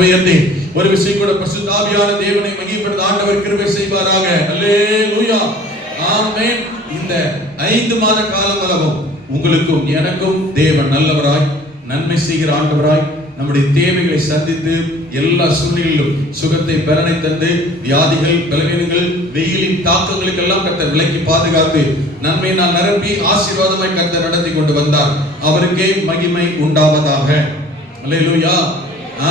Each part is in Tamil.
ஒரு விஷயம் கூட பரிசுத்த ஆவியான தேவனை மகிமைப்படுத்த ஆண்டவர் கிருபை செய்வாராக. அல்லேலூயா, ஆமென். இந்த 5 மாத காலம் அளவும் உங்களுக்கும் எனக்கும் தேவன் நல்லவராய் நன்மை செய்கிற ஆண்டவராய் நம்முடைய தேவைகளை சந்தித்து எல்லா சூழ்நிலைகளிலும் சுகத்தை பலனை தந்து வியாதிகள் பலவீனங்கள் வெயிலின் தாக்கங்களுக்கு எல்லாம் கர்த்தர் விலக்கி பாதுகாத்து நன்மையினால் நிரப்பி ஆசீர்வாதமாய் கர்த்தர் நடத்தி கொண்டு வந்தார். அவருக்கே மகிமை உண்டாவதாக. அல்லேலூயா,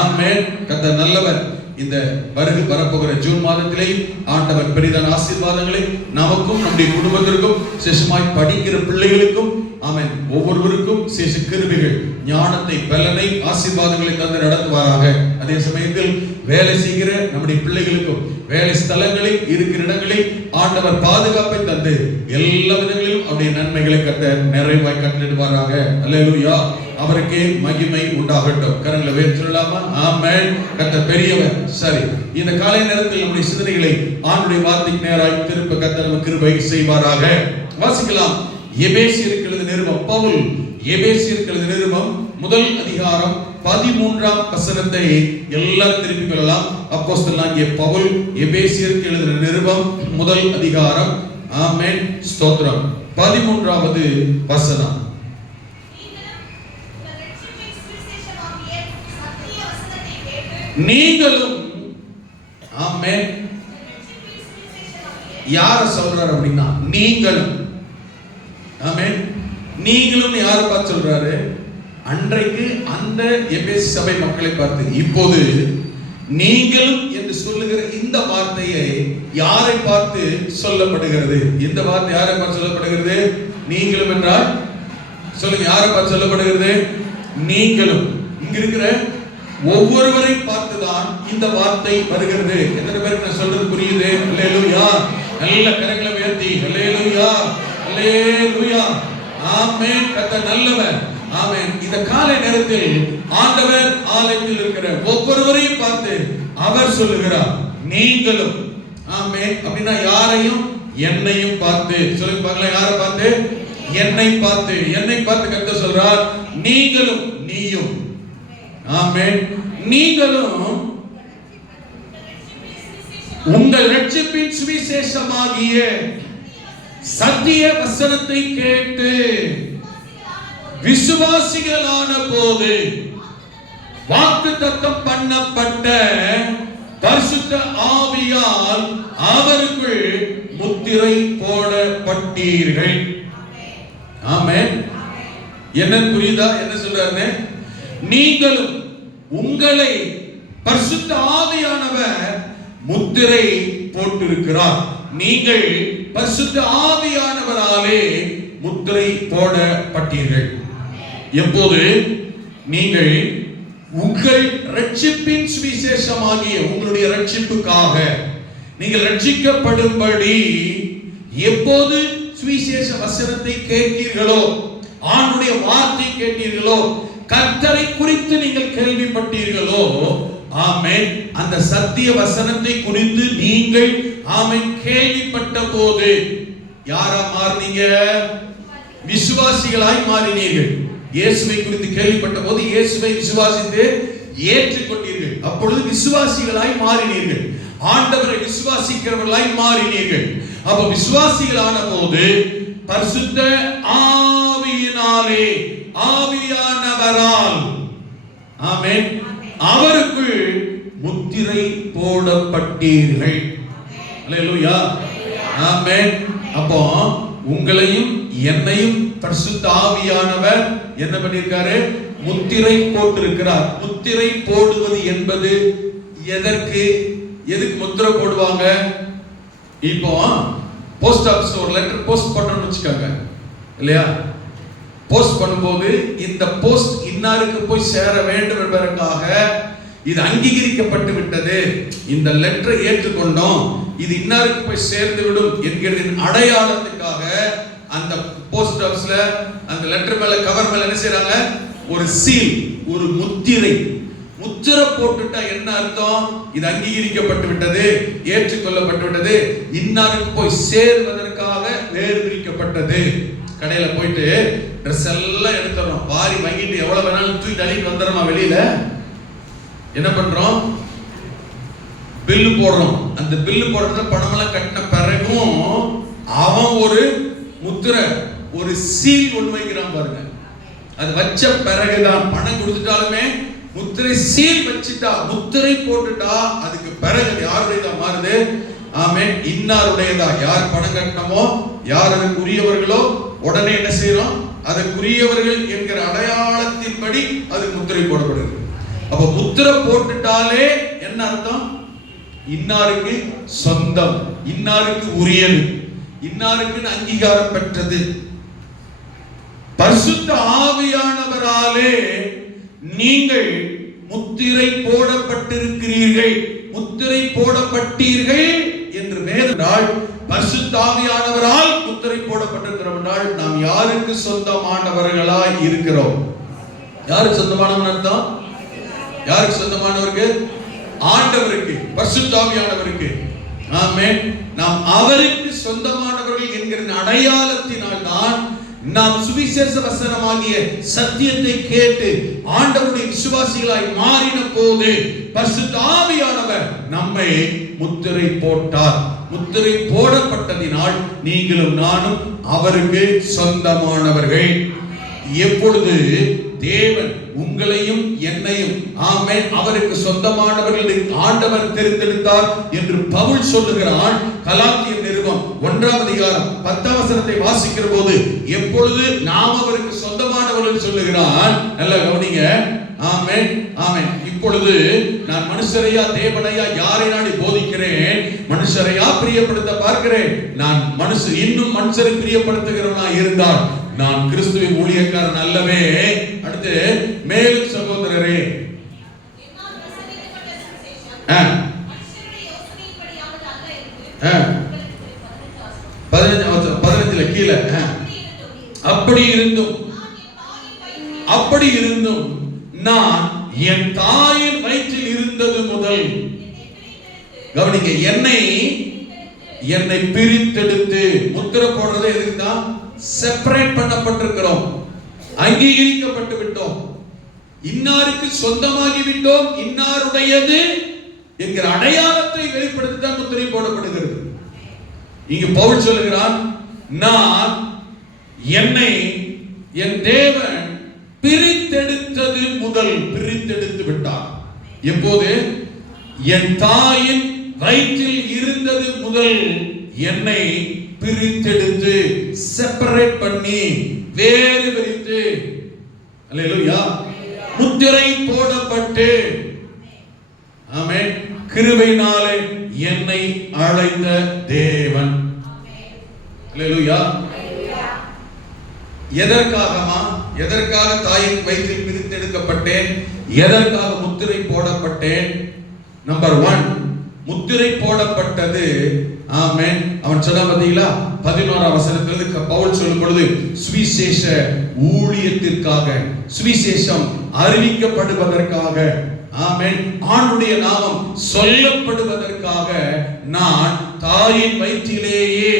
ஆமென். கர்த்தர் நல்லவர். இந்த வரப்போகிற ஜூன் மாதத்திலே ஆண்டவர் பெரிதான ஆசீர்வாதங்களை நமக்கும் நம்முடைய குடும்பத்திற்கும் சேஷமாய் படிக்கிற பிள்ளைகளுக்கும் ஆமென் ஒவ்வொருவருக்கும் சேஷ கிருபைகள் ஞானத்தை பலனை ஆசீர்வாதங்களை தந்து நடத்துவாராக. அதே சமயத்தில் வேலை செய்கிற நம்முடைய பிள்ளைகளுக்கும் வேலை ஸ்தலங்களில் இருக்கிற இடங்களில் ஆண்டவர் பாதுகாப்பை தந்து எல்லா விதங்களிலும் அவருடைய நன்மைகளை கர்த்தர் நிறைவாய் கட்டளிடுவாராக. அல்லேலூயா, அவருக்கே மகிமை உண்டாகட்டும். கரங்களை உயர்த்தி சொல்லலாமா? ஆமென். கர்த்தர் பெரியவர். சரி, இந்த காலை நேரத்தில் நம்முடைய சிந்தனைகளை ஆண்டவருடைய வார்த்தைக்கு நேராய் திருப்ப கர்த்தர் நமக்கு கிருபை செய்வாராக. வாசிக்கலாம். எபேசியருக்கு எழுதின நிருபம், பவுல் எபேசியருக்கு எழுதின நிருபம் முதல் அதிகாரம் 13ஆம் வசனத்தை எல்லாரும் திருப்பிக் கொள்ளலாம். அப்போஸ்தலனாகிய பவுல் எபேசியருக்கு எழுதின நிருபம் முதல் அதிகாரம், ஆமென், ஸ்தோத்திரம், 13வது வசனம். நீங்களும், ஆமென், யார சொல்றாரு அப்படின்னா நீங்களும், ஆமென், நீங்களும் யாரை பார்த்து சொல்றாரு? அன்றைக்கு அந்த எபேசு சபை மக்களை பார்த்து. இப்போது நீங்களும் என்று சொல்லுகிற இந்த வார்த்தையை யாரை பார்த்து சொல்லப்படுகிறது? இந்த வார்த்தை யாரை பார்த்து சொல்லப்படுகிறது? நீங்களும் என்றால் சொல்லுங்க, யாரை பார்த்து சொல்லப்படுகிறது? நீங்களும். இங்க இருக்கிற ஒவ்வொருவரை பார்த்துதான் இந்த வார்த்தை வருகிறது. எத்தனை பேருக்கு நான் சொல்றது புரியுது? அல்லேலூயா, நல்ல கரங்களை உயர்த்தி அல்லேலூயா, அல்லேலூயா, ஆமென். கர்த்தர் நல்லவர். ஆமென். இந்த காலை நேரத்தில் ஆண்டவர் ஆலயத்தில் இருக்கிற ஒவ்வொருவரையும் பார்த்து அவர் சொல்லுகிறார் நீங்களும். ஆமென். அப்படின்னா யாரையும்? என்னையும் பார்த்து. சொல்லுங்க பார்க்கலாம், யாரை பார்த்து? என்னை பார்த்து. என்னை பார்த்து கர்த்தர் சொல்றார் நீங்களும், நீயும். ஆமென். நீங்களும் உங்கள் ரட்சிப்பின் சுவிசேஷமாகிய சத்திய வசனத்தை கேட்டு விசுவாசிகளான போது வாக்குத்தத்தம் பண்ணப்பட்ட பரிசுத்த ஆவியால் அவருக்குள் முத்திரை போடப்பட்டீர்கள். ஆமென். என்ன புரியுதா? என்ன சொல்றாரு? நீங்களும் உங்களை பரிசுத்த ஆவியானவர் முத்திரை போட்டிருக்கிறார். நீங்கள் பரிசுத்த ஆவியானவராலே முத்திரை போடப்பட்டீர்கள். எப்போது? நீங்கள் உங்கள் ரட்சிப்பின் சுவிசேஷமாகிய உங்களுடைய ரட்சிப்புக்காக நீங்கள் ரட்சிக்கப்படும்படி எப்போது சுவிசேஷ வசனத்தை கேட்டீர்களோ, ஆண்டவருடைய வார்த்தை கேட்டீர்களோ, கர்த்தரை குறித்து நீங்கள் கேள்விப்பட்டீர்களோ, ஆமென், அந்த சத்திய வசனத்தை குறித்து நீங்கள் ஆமென் கேள்விப்பட்ட போது யாரா மாறினீங்க? விசுவாசிகளாய் மாறினீர்கள். இயேசுவை குறித்து கேள்விப்பட்ட போது இயேசுவை விசுவாசித்து ஏற்றுக்கொண்டீர்கள். அப்பொழுது விசுவாசிகளாய் மாறினீர்கள். ஆண்டவரை விசுவாசிக்கிறவர்களாய் மாறினீர்கள். அப்ப விசுவாசிகளான போது பரிசுத்த ஆவியினாலே, ஆவியானவரால், ஆமென், அவருக்குள் முத்திரை போடப்பட்டீர்கள். அல்லேலூயா, ஆமென். அப்போ உங்களையும் என்னையும் பரிசுத்த ஆவியானவர் என்ன பண்ணிருக்காரு? முத்திரை போட்டிருக்கிறார். முத்திரை போடுவது என்பது எதற்கு? எதுக்கு முத்திரை போடுவாங்க? இப்போ போஸ்ட் ஆபீஸ் ஒரு லெட்டர் போஸ்ட் பண்ணணும்னு வச்சுக்கோங்க, இல்லையா? போஸ்ட் பண்ணும்போது இந்த போஸ்ட் இன்னாருக்கு போய் சேர வேண்டும் என்பதற்காக இது அங்கீகரிக்கப்பட்டு விட்டது, இந்த லெட்டரை ஏற்றுக்கொண்டோம், இது இன்னாருக்கு போய் சேர்ந்து விடும் என்கிறதின் அடையாளத்துக்காக அந்த போஸ்ட் ஆபீஸ்ல அந்த லெட்டர் மேல, கவர் மேல என்ன செய்றாங்க? ஒரு சீல், ஒரு முத்திரை. முத்திரை போட்டுட்டா என்ன அர்த்தம்? இது அங்கீகரிக்கப்பட்டு விட்டது, ஏற்றுக்கொள்ளப்பட்டு விட்டது, இன்னாருக்கு போய் சேர்வதற்காக வேறுபிரிக்கப்பட்டது. கடையில போயிட்டு ட்ரெஸ் எல்லாம் எடுத்துறோம், வாரி வாங்கிட்டு எவ்வளவு வேணாலும் தூக்கி அள்ளிட்டு வந்துடுறோமா வெளியில? என்ன பண்றோம்? பில்லு போடுறோம். அந்த பில்லு போடுறதுல பணமெல்லாம் கட்டின பிறகும் அவன் ஒரு முத்திரை, ஒரு சீல் ஒண்ணு வைக்கிறான் பாருங்க. அது வச்ச பிறகுதான், பணம் கொடுத்துட்டாலுமே முத்திரை சீல் வச்சுட்டா, முத்திரை போட்டுட்டா, அதுக்கு பிறகு யாருடையதா மாறுது? ஆமென், இன்னாருடையதா. யார் பணம் கட்டணுமோ, யார் அதுக்கு உரியவர்களோ, உடனே என்ன செய்யறோம்? அதற்குரியவர்கள் என்கிற அடையாளத்தின்படி அது முத்திரை போடப்படுது. அப்ப முத்திரை போட்டுட்டாலே என்ன அர்த்தம்? இன்னாருக்கு சொந்தம், இன்னாருக்கு உரியது, இன்னாருக்கு அங்கீகாரம் பெற்றது. பரிசுத்த ஆவியானவராலே நீங்கள் முத்திரை போடப்பட்டிருக்கிறீர்கள், முத்திரை போடப்பட்டீர்கள் என்று வேதம். பரிசுத்த ஆவியானவரால் முத்திரை போடப்பட்டிருக்கிறோம் என்றால் நாம் யாருக்கு சொந்தமானவர்களாய் இருக்கிறோம்? யாருக்கு சொந்தமானவன் அர்த்தம்? யாருக்கு சொந்தமானவருக்கு? ஆண்டவருக்கு, பரிசுத்த ஆவியானவருக்கு. ஆமென். நாம் அவருக்கு சொந்தமானவர்கள் என்கிற அடையாளத்தினால் தான் நாம் சுவிசேஷ வசனமாகிய சத்தியத்தை கேட்டு ஆண்டவருடைய விசுவாசிகளாய் மாறின போது பரிசுத்த ஆவியானவர் நம்மை முத்திரை போட்டார். முத்திரை போடப்பட்டதினால் நீங்களும் நானும் அவருக்கு சொந்தமானவர்கள். எப்பொழுது தேவன் உங்களையும் என்னையும், ஆமென், அவருக்கு சொந்தமானவர்கள் ஆண்டவர் தெரிந்தெடுத்தார் என்று பவுல் சொல்லுகிறான். கலாத்தியர் நிருபம் 1ஆம் அதிகாரம் 10ஆம் வசனத்தை வாசிக்கிற போது எப்பொழுது நாம் அவருக்கு சொந்தமானவர்கள் சொல்லுகிறான். நல்ல கவனிங்க. ஆமென், ஆமென். இப்பொழுது நான் மனுஷரையா தேவனையா யாரை நாடி போதிக்கிறேன்? மனுஷரையா பிரியப்படுத்த பார்க்கிறேன்? நான் இன்னும் மனுஷரை பிரியப்படுத்துகிறவனா இருந்தால் நான் கிறிஸ்துவின் ஊழியக்காரன் அல்லவே. அடுத்து, மேலும் சகோதரரே, கீழே, அப்படி இருந்தும் நான் என் தாயின் வயிற்றில் இருந்தது முதல், கவனிங்க, என்னை பிரித்தெடுத்து. முத்திரை போடுறது எதுக்குதான்? செப்பரேட் பண்ணப்பட்டிருக்கிறோம், அங்கீகரிக்கப்பட்டு விட்டோம், இன்னாருக்கு சொந்தமாகி விட்டோம், இன்னாருடையது என்கிற அடையாளத்தை வெளிப்படுத்திதான் முத்திரை போடப்படுகிறது. இங்கு பவுல் சொல்லுகிறான், நான் என்னை என் தேவன் பிரித்தெடுத்தது முதல், பிரித்தெடுத்து விட்டார். எப்போது? என் தாயின் வயிற்றில் இருந்தது முதல் என்னை பிரித்தெடுத்து, செப்பரேட் பண்ணி, வேறு பிரித்து, அல்லேலூயா, முத்திரை போடப்பட்டு, ஆமென், கிருபையினாலே என்னை அழைத்த தேவன். அல்லேலூயா. எதற்காக தாயின் வயிற்றில் பிரித்தெடுக்கப்பட்டேன்? எதற்காக முத்திரை போடப்பட்டேன்? நம்பர் 1, முத்திரை போடப்பட்டது. ஆமென். அவன் சொன்ன பாத்தீங்களா, 11ஆம் வசனத்திலிருந்து பவுல் சொல்லும் பொழுது, சுவிசேஷ ஊழியத்திற்காக, சுவிசேஷம் அறிவிக்கப்படுவதற்காக, ஆமென், ஆண்டுடைய நாமம் சொல்லப்படுவதற்காக நான் தாயின் வயிற்றிலேயே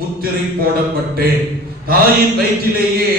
முத்திரை போடப்பட்டேன், தாயின் வயிற்றிலேயே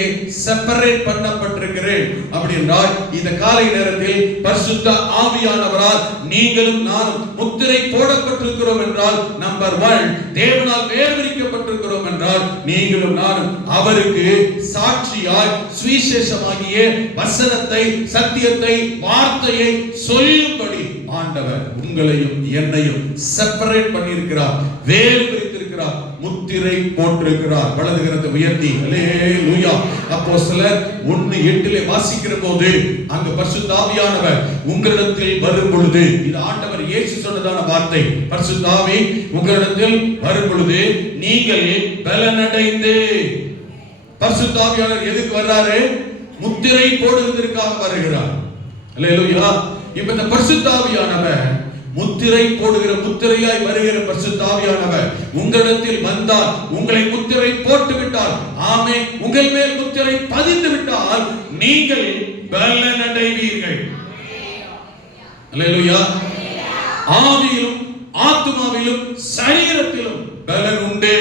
செப்பரேட் பண்ணப்பட்டிருக்கிறேன். அப்படி என்றால் இந்த காலை நேரத்தில் பரிசுத்த ஆவியானவரால் நீங்களும் நானும் முத்திரை போடப்பட்டிருக்கிறோம் என்றால், நம்பர் 1, தேவனால் வேர்விரிக்கப்பட்டிருக்கிறோம் என்றால், நீங்களும் நானும் அவருக்கு சாட்சியாய் சுவிசேஷமாகிய வசனத்தை, சத்தியத்தை, வார்த்தையை சொல்லும்படி ஆண்டவர் உங்களையும் என்னையும் செப்பரேட் பண்ணியிருக்கிறார், வேறு பிரித்திருக்கிறார், முத்திரை போட்டிருக்கிறார். வலது கரத்தை உயர்த்தி அல்லேலூயா. அப்போஸ்தலர் 1:8 வாசிக்கிற போது, அங்க பரிசுத்த ஆவியானவர் உங்களிடத்தில் வரும் பொழுது, இது ஆண்டவர் இயேசு சொன்னதான வார்த்தை, பரிசுத்த ஆவி உங்களிடத்தில் வரும் பொழுது நீங்கள் பலனடைந்து. பரிசுத்த ஆவியானவர் எதுக்கு வர்றாரு? முத்திரை போடுவதற்காக வருகிறார். அல்லேலூயா. இப்ப இந்த பரிசுத்த ஆவியானவர் முத்திரை போடுகிற, முத்திரையாய் வருகிற பரிசுத்த ஆவியானவர் உங்களிடத்தில் வந்தால், உங்களை முத்திரை போட்டு விட்டால், ஆமே, உங்கள் மேல் முத்திரை பதிந்து விட்டால், நீங்கள் பலனடைவீர்கள். அல்லேலூயா. ஆவியிலும் ஆத்துமாவிலும் சரீரத்திலும் பலன் உண்டு.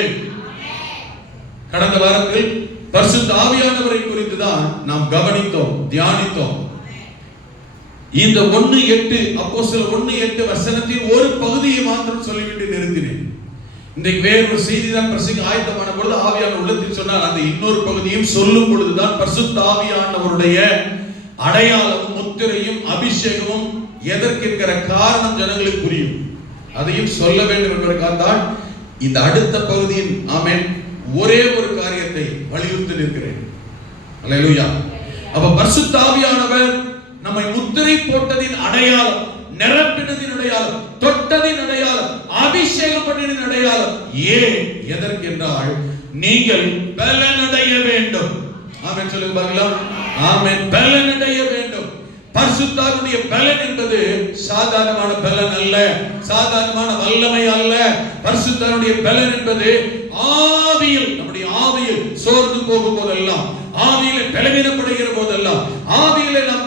கடந்த வாரத்தில் பரிசுத்த ஆவியானவரை குறித்து தான் நாம் கவனித்தோம், தியானித்தோம். இந்த 1:8 அப்போஸ்தலர் 1:8 வசனத்தின் ஒரு பகுதியை மாத்திரம் சொல்லிவிட்டு நிறுத்தினேன். இன்றைக்கு வேறொரு செய்தி தான் பிரசங்க ஆயத்தமான பொழுது ஆவியான உள்ளத்தில் சொன்னால் அந்த இன்னொரு பகுதியும் சொல்லும் பொழுதுதான் பரிசுத்த ஆவியானவருடைய அடையாளமும் முத்திரையும் அபிஷேகமும் எதற்கென்கிற காரணம் ஜனங்களுக்கு புரியும். அதையும் சொல்ல வேண்டும் என்பதற்காக தான் இந்த அடுத்த பகுதியின் ஆமென் ஒரே ஒரு காரியத்தை வலியுறுத்தி நிற்கிறேன். அல்லேலூயா. அப்ப பரிசுத்த ஆவியானவர் நம்மை முத்திரை போட்டதின் அடையாளம், நிரப்பினதின் அடையாளம், தொட்டதின் அடையாளம், அபிஷேகம் பண்ணினதின் அடையாளம். ஏன் எதற்கென்றால் நீங்கள் பலனடைய வேண்டும். ஆமென் சொல்லுங்க பார்க்கலாம். ஆமென். பலனடைய வேண்டும். பரிசுத்தாவினுடைய பலன் என்பது சாதாரணமான பலன் அல்ல, சாதாரணமான வல்லமை அல்ல. பரிசுத்தாவினுடைய பலன் என்பது ஆவியில், நம்முடைய ஆவியில் சோர்ந்து போகும் போதெல்லாம், ஆவியில பலவீனப்படுகிற போதெல்லாம், ஆவியில நாம்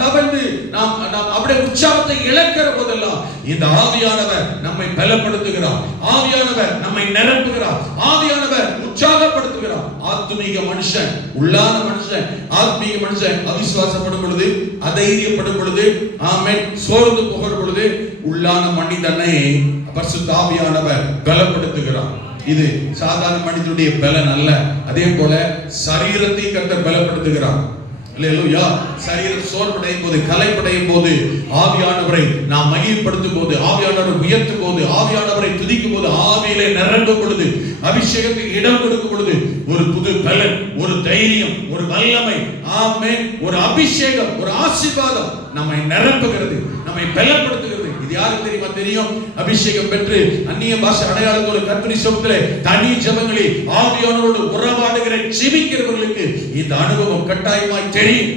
தவழ்ந்து நாம் அப்படியே உற்சாகத்தை இழக்கிற போதெல்லாம் இந்த ஆவியானவர் நம்மை பலப்படுத்துகிறார், ஆவியானவர் நம்மை நிரப்புகிறார், ஆவியானவர் உற்சாகப்படுத்துகிறார். ஆத்மீக மனுஷன், உள்ளான மனுஷன், ஆத்மீக மனுஷன் அவிசுவாசப்படும் பொழுது, அதைரியப்படும் பொழுது, ஆமென், சோர்ந்து போகிற பொழுது உள்ளான மனிதனை பரிசுத்த ஆவியானவர் பலப்படுத்துகிறார். இது சாதாரண மனிதனுடைய பலன் அல்ல. அதே போல சரீரத்தை கர்த்தர் பலப்படுத்துகிறார். அல்லேலூயா. சரீரம் சோர்வடையும் போது, களைப்படையும் போது, ஆவியானவரை நாம் மகிமைப்படுத்தும் போது, ஆவியானவரை உயர்த்தும் போது, ஆவியானவரை துதிக்கும் போது, ஆவியிலே நிரம்பும் பொழுது, அபிஷேகத்துக்கு இடம் கொடுக்கும் பொழுது ஒரு புது பலன், ஒரு தைரியம், ஒரு வல்லமை, ஆமென், ஒரு அபிஷேகம், ஒரு ஆசீர்வாதம் நம்மை நிரப்புகிறது, நம்மை பலப்படுத்துகிறது. இது யாருக்கு தெரியுமா? தெரியும். அபிஷேகம் பெற்று அந்நிய பாஷை அடையாளத்தோடு கர்த்தருடைய சமூகத்திலே தனி ஜெபங்களில் ஆவியானவரோடு உறவாடுகிற ஜெபிக்கிறவர்களுக்கு இந்த அனுபவம் கட்டாயமாய் தெரியும்.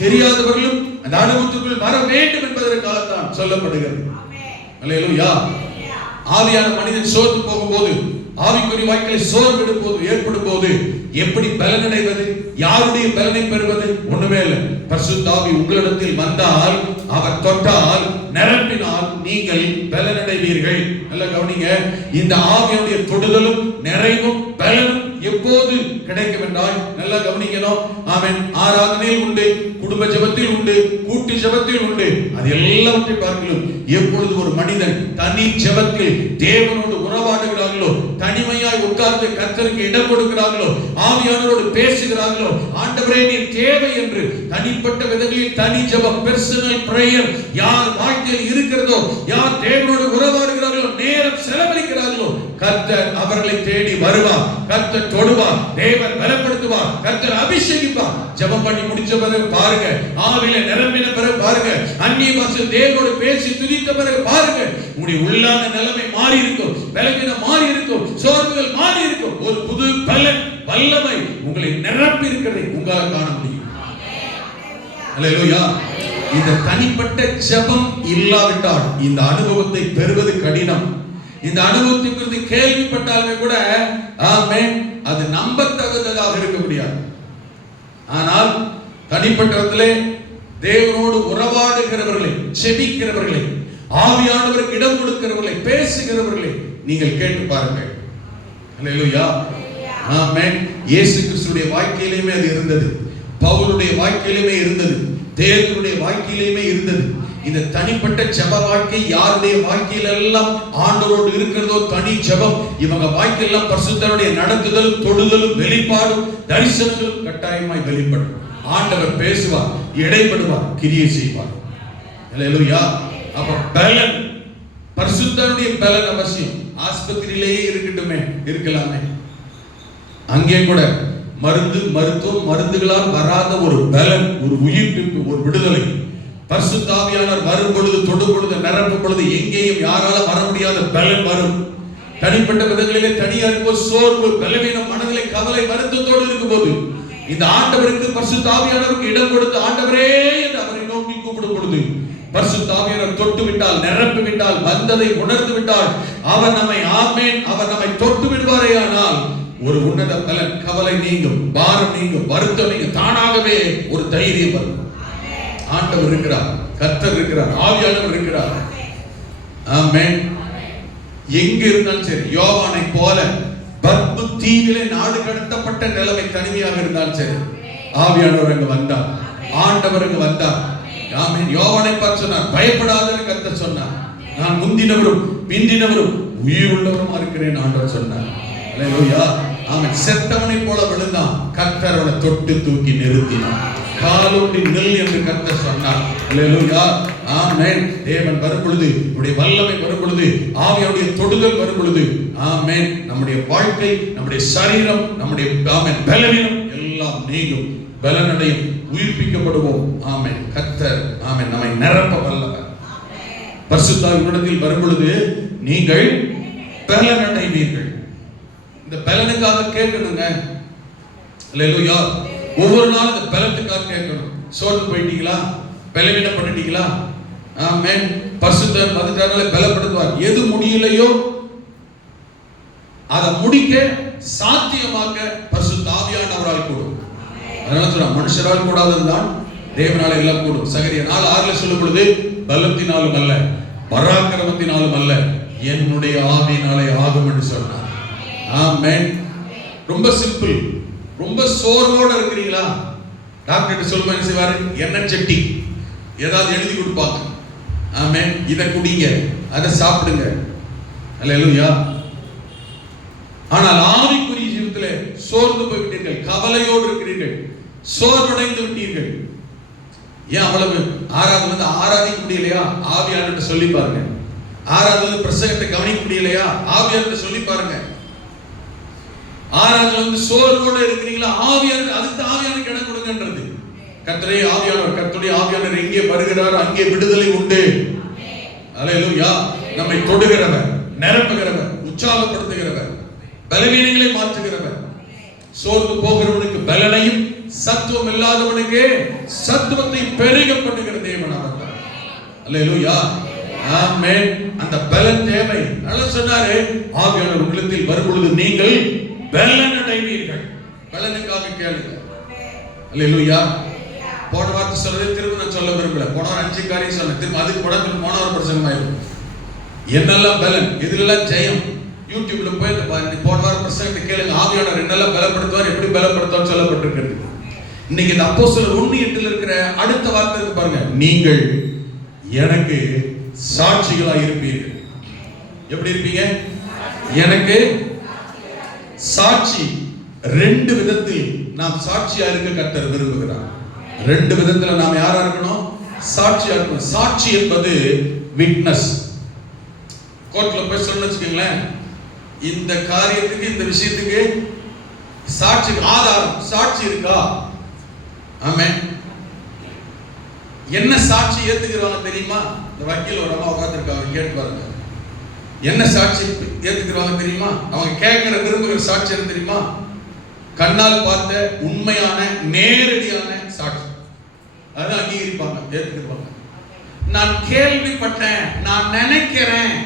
தெரியாதவர்களும் அந்த அனுபவத்துக்குள் வர வேண்டும் என்பதற்காக தான் சொல்லப்படுகிறது. அல்லேலூயா. ஆவியான மனிதன் சோர்ந்து போகும்போது, ஆவிக்குரிய வாழ்க்கையில சோர்வு ஏற்படும் போது எப்படி பலனடைவது? யாருடைய பலனை பெறுவது? ஒண்ணுமே இல்லை. பரிசுத்த ஆவி உங்களிடத்தில் வந்தால், அவர் தொட்டால், நிரப்பினால் நீங்கள் பலனடைவீர்கள். நல்லா கவனிங்க. இந்த ஆவியுடைய தொடுதலும் நிறைவும் பலனும் எப்போது கிடைக்கும் என்றால் நல்லா கவனிக்கணும். ஆமென். ஆராதனையில் உண்டு, குடும்ப ஜெபத்தில் உண்டு, கூட்டு ஜெபத்தில் உண்டு. அது எல்லாவற்றை பார்க்கலாம். எப்பொழுது ஒரு மனிதன் தனி ஜெபத்தில் தேவனோடு உறவாடுகிறார்களோ, தனிமையாய் உட்கார்ந்து கர்த்தருக்கு இடம் கொடுக்கிறார்களோ, ஆவியானவரோடு பேசுகிறார்களோ, ஆண்டவரே நீர் தேவை என்று தனிப்பட்ட விதங்களில் தனி ஜெபம், பர்சனல் பிரேயர் யார் வாழ்க்கையில் இருக்கிறதோ, யார் தேவனோடு உறவாடுகிறார்களோ, நேரம் செலவழிக்கிறார்களோ, கர்த்தர் அவர்களை தேடி வருவார், கர்த்தர் தொடுவார், தேவன் பலப்படுத்துவார், கர்த்தர் அபிஷேகிப்பார். ஜெபம் பண்ணி முடிச்ச பிறகு பாருங்க, ஆவியில நிரம்பின பிறகு பாருங்க, அந்நிய பாஷையில் தேவனோடு பேசி துதித்த பிறகு பாருங்க, உங்களுடைய உள்ளான நிலைமை மாறி இருக்கும், பலவீனம் மாறி இருக்கும், சோர்வுகள் மாறி இருக்கும். ஒரு புது பலன், வல்லமை உங்களை நிரப்பி இருக்கிறதை உங்களால் காண முடியும். அல்லேலூயா. இந்த தனிப்பட்ட ஜெபம் இல்லாவிட்டால் இந்த அனுபவத்தை பெறுவது கடினம். இந்த அனுபவத்தை குறித்து கேள்விப்பட்டாலுமே கூட ஆமென், அது நம்பத்தகுந்ததாக இருக்க முடியாது. ஆனால் தனிப்பட்ட விதத்திலே தேவனோடு உறவாடுகிறவர்களை, செபிக்கிறவர்களை, ஆவியானவருக்கு இடம் கொடுக்கிறவர்களை, பேசுகிறவர்களை நீங்கள் கேட்டு பாருங்கள். அல்லேலூயா. ஆமென். இயேசு கிறிஸ்துவின் வாழ்க்கையிலேயுமே அது இருந்தது, பவுலுடைய வாழ்க்கையிலுமே இருந்தது, தேவனுடைய வாழ்க்கையிலுமே இருந்தது. இந்த தனிப்பட்ட ஜெப வாழ்க்கை யாருடைய வாழ்க்கையில எல்லாம் ஆண்டவரோடு இருக்கிறதோ, தனி ஜெபம், இவங்க வாழ்க்கையெல்லாம் பரிசுத்தருடைய நடத்துதலும், தொடுதலும், வெளிப்பாடும், தரிசனங்களும் கட்டாயமாய் வெளிப்படும். ஆண்டவர் பேசுவார், இடைப்படுவார், கிரியை செய்வார். அல்லேலூயா. அப்ப பலன், பரிசுத்தருடைய பலன் அவசியம். ஆஸ்பத்திரியிலேயே இருக்கட்டுமே, இருக்கலாமே, அங்கே கூட மருத்துவம், மருந்துகளால் வராத ஒரு பலன், ஒரு உயிர்ப்பிப்பு, ஒரு விடுதலை. பரிசுத்த ஆவியானவர் வரும் பொழுது, தொடும் பொழுது, நிரப்பும் பொழுது எங்கேயும் யாரால வர முடியாத பலன் வரும். தனிப்பட்ட விதங்களிலே தனியா இருக்கும் சோர்வு, பலவீனம், மனதிலே கவலை, வருத்தத்தோடு இருக்கும் போது இந்த ஆண்டவருக்கு, பரிசுத்த ஆவியானவருக்கு இடம் கொடுத்து ஆண்டவரே என்று அவரை நோக்கி கூப்பிடும் பொழுது பரிசுத்த ஆவியானவர் தொட்டு விட்டால், நிரப்பி விட்டால், வந்ததை உணர்ந்து விட்டால், அவர் நம்மை ஆமென், அவர் நம்மை தொட்டு விடுவாரேயானால் ஒரு உன்னத பலன், கவலை நீங்கும், பாரம் நீங்கும், வருத்தம் நீங்கும், தானாகவே ஒரு தைரியம் வரும். ஆண்டவர் இருக்கிறார், கர்த்தர் இருக்கிறார், ஆவியானவர் இருக்கிறார். ஆமென். எங்க இருந்தாலும் சரி, யோவானை போல பத்மு தீவிலே நாடு கடத்தப்பட்ட நிலைமை, தனிமையாக இருந்தாலும் சரி, ஆவியானவர் அங்கு வந்தார், ஆண்டவர் அங்கு வந்தார். ஆமென். யோவானை பார்த்து சொன்னார், பயப்படாதன்னு கர்த்தர் சொன்னார். நான் முந்தினவரும் பிந்தினவரும் உயிருள்ளவரும் இருக்கிறேன் ஆண்டவர் சொன்னார். அல்லேலூயா. ஆமென். செத்தவனை போல விழுந்தான், கர்த்தர் அவனை தொட்டு தூக்கி நிறுத்தினார். காலோட்டி நில் என்று கர்த்தர் சொன்னார். அல்லேலூயா. ஆமென். தேவன் வரும் பொழுது, நம்முடைய வல்லமை வரும் பொழுது, ஆவியானுடைய தொடுதல் வரும் பொழுது, ஆமென், நம்முடைய வாழ்க்கை, நம்முடைய சரீரம், நம்முடைய ஆமென் பலவீனம் எல்லாம் நீங்கும், பலனடையும், உயிர்ப்பிக்கப்படுவோம். ஆமென். கர்த்தர் ஆமென் நம்மை நிரப்ப வல்லவர். பரிசுத்த ஆவியினிடத்தில் வரும் பொழுது நீங்கள் பலனடைவீர்கள். இந்த பலனுக்காக கேட்கணுங்க. அல்லேலூயா. ஒவ்வொரு நாளும் இந்த பலனுக்காக கேட்கணும். சோர்ந்து போயிட்டீங்களா? பலவீனப்பட்டுட்டீங்களா? ஆமென். பரிசுத்தர் வந்துட்டாலே பலப்படுத்துவார். எது முடியலையோ அதை முடிக்க சாத்தியமாக்க பரிசுத்த ஆவியானவரால் கூடும். அதனால சொல்ற மனுஷரால் கூடாததுதான் தேவனால எல்லாம் கூடும். சகரியா 4:6 சொல்லும் பொழுது பலத்தினாலும் அல்ல, பராக்கிரமத்தினாலும் அல்ல, என்னுடைய ஆவியினாலே ஆகும் என்று சொன்னார். ஆமென். ரொம்ப சிம்பிள். ரொம்ப சோர்வோட இருக்கிறீங்களா? டாக்டர் சொல்லுவாங்க, என்ன செய்வாரு? எனர்ஜெட்டிக் ஏதாவது எழுதி கொடுப்பாங்க. ஆமென். இத குடிங்க, அதை சாப்பிடுங்க. அல்லேலூயா. ஆனால் ஆவிக்குரிய ஜீவிதத்திலே சோர்ந்து போய்விட்டீர்கள், கவலையோடு இருக்கிறீர்கள், சோர்வடைந்து விட்டீர்கள். ஏன் அவ்வளவு ஆராதனை ஆராதிக்க முடியலையா? ஆவியானவர்கிட்ட சொல்லி பாருங்க. ஆராதனை பிரசங்கத்தை கவனிக்க முடியலையா? ஆவியானவர்கிட்ட சொல்லி பாருங்க. ஆராதனை சோர்வோடு இருக்கிறீங்களா? ஆவியானவர், அதுக்கு ஆவியானவருக்கு இடம் கொடுங்கன்றது. கர்த்தரே ஆவியானவர், கர்த்தருடைய ஆவியானவர் எங்கே வருகிறார் அங்கே விடுதலை உண்டு. அல்லேலூயா. நம்மை தொடுகிறவர், நிரப்புகிறவர், உற்சாகப்படுத்துகிறவர், பலவீனங்களை மாற்றுகிறவர். சோர்ந்து போகிறவனுக்கு பலனையும், சத்துவம் இல்லாதவனுக்கு சத்துவத்தை பெருக பண்ணுகிற தேவன் அவர்தான். அல்லேலூயா. ஆமென். அந்த பலன் தேவை. நல்லா சொன்னாரு, ஆவியானவர் உள்ளத்தில் வரும் பொழுது நீங்கள் பலன் அடைவீர்கள். பலனுக்காக கேளுங்க. அல்லேலூயா. போன வார்த்தை சொல்றதை திரும்ப நான் சொல்ல விரும்பல. போன 5 காரியம் சொன்னேன், திரும்ப அதுக்கு கூட போன ஒரு பிரசங்கமாயிரும். என்னெல்லாம் பலன், எதுலெல்லாம் ஜெயம், யூடியூப்ல போய் இந்த போன வார பிரசங்கத்தை கேளுங்க. ஆவியானவர் என்னெல்லாம் பலப்படுத்துவார், எப்படி பலப்படுத்துவார் சொல்லப்பட்டிருக்கிறது. இன்னைக்கு இந்த அப்போஸ்தலர் 1:8 இருக்கிற அடுத்த வார்த்தை இருக்கு பாருங்க, நீங்கள் எனக்கு சாட்சிகளாய் இருப்பீர்கள். எப்படி இருப்பீங்க? எனக்கு சாட்சி. 2 விதத்தில் நாம் சாட்சியா இருக்க கர்த்தர் விரும்புகிறார். 2 விதத்துல நாம் யாரா இருக்கணும்? சாட்சியா இருக்கணும். சாட்சி என்பது விட்னஸ். கோர்ட்ல போய் சொல்லணும்னு வச்சுக்கோங்களேன், இந்த காரியத்துக்கு, இந்த விஷயத்துக்கு சாட்சி, ஆதாரம், சாட்சி இருக்கா? ஆமென். என்ன சாட்சி ஏத்துக்கிறாங்க தெரியுமா? இந்த வக்கீல் ஒரு அம்மா உட்கார்ந்திருக்காங்க, கேட்டு பாருங்க. என்ன சாட்சி ஏத்துக்கிறாங்க தெரியுமா? அவங்க கேட்கிற விரும்புகிற சாட்சி என்ன தெரியுமா? கண்ணால் பார்த்த உண்மையான நேரடியான சாட்சி. அதான் அங்கீகரிப்பாங்க, ஏத்துக்கிறாங்க. நான் கேள்விப்பட்டேன், நான் நினைக்கிறேன்,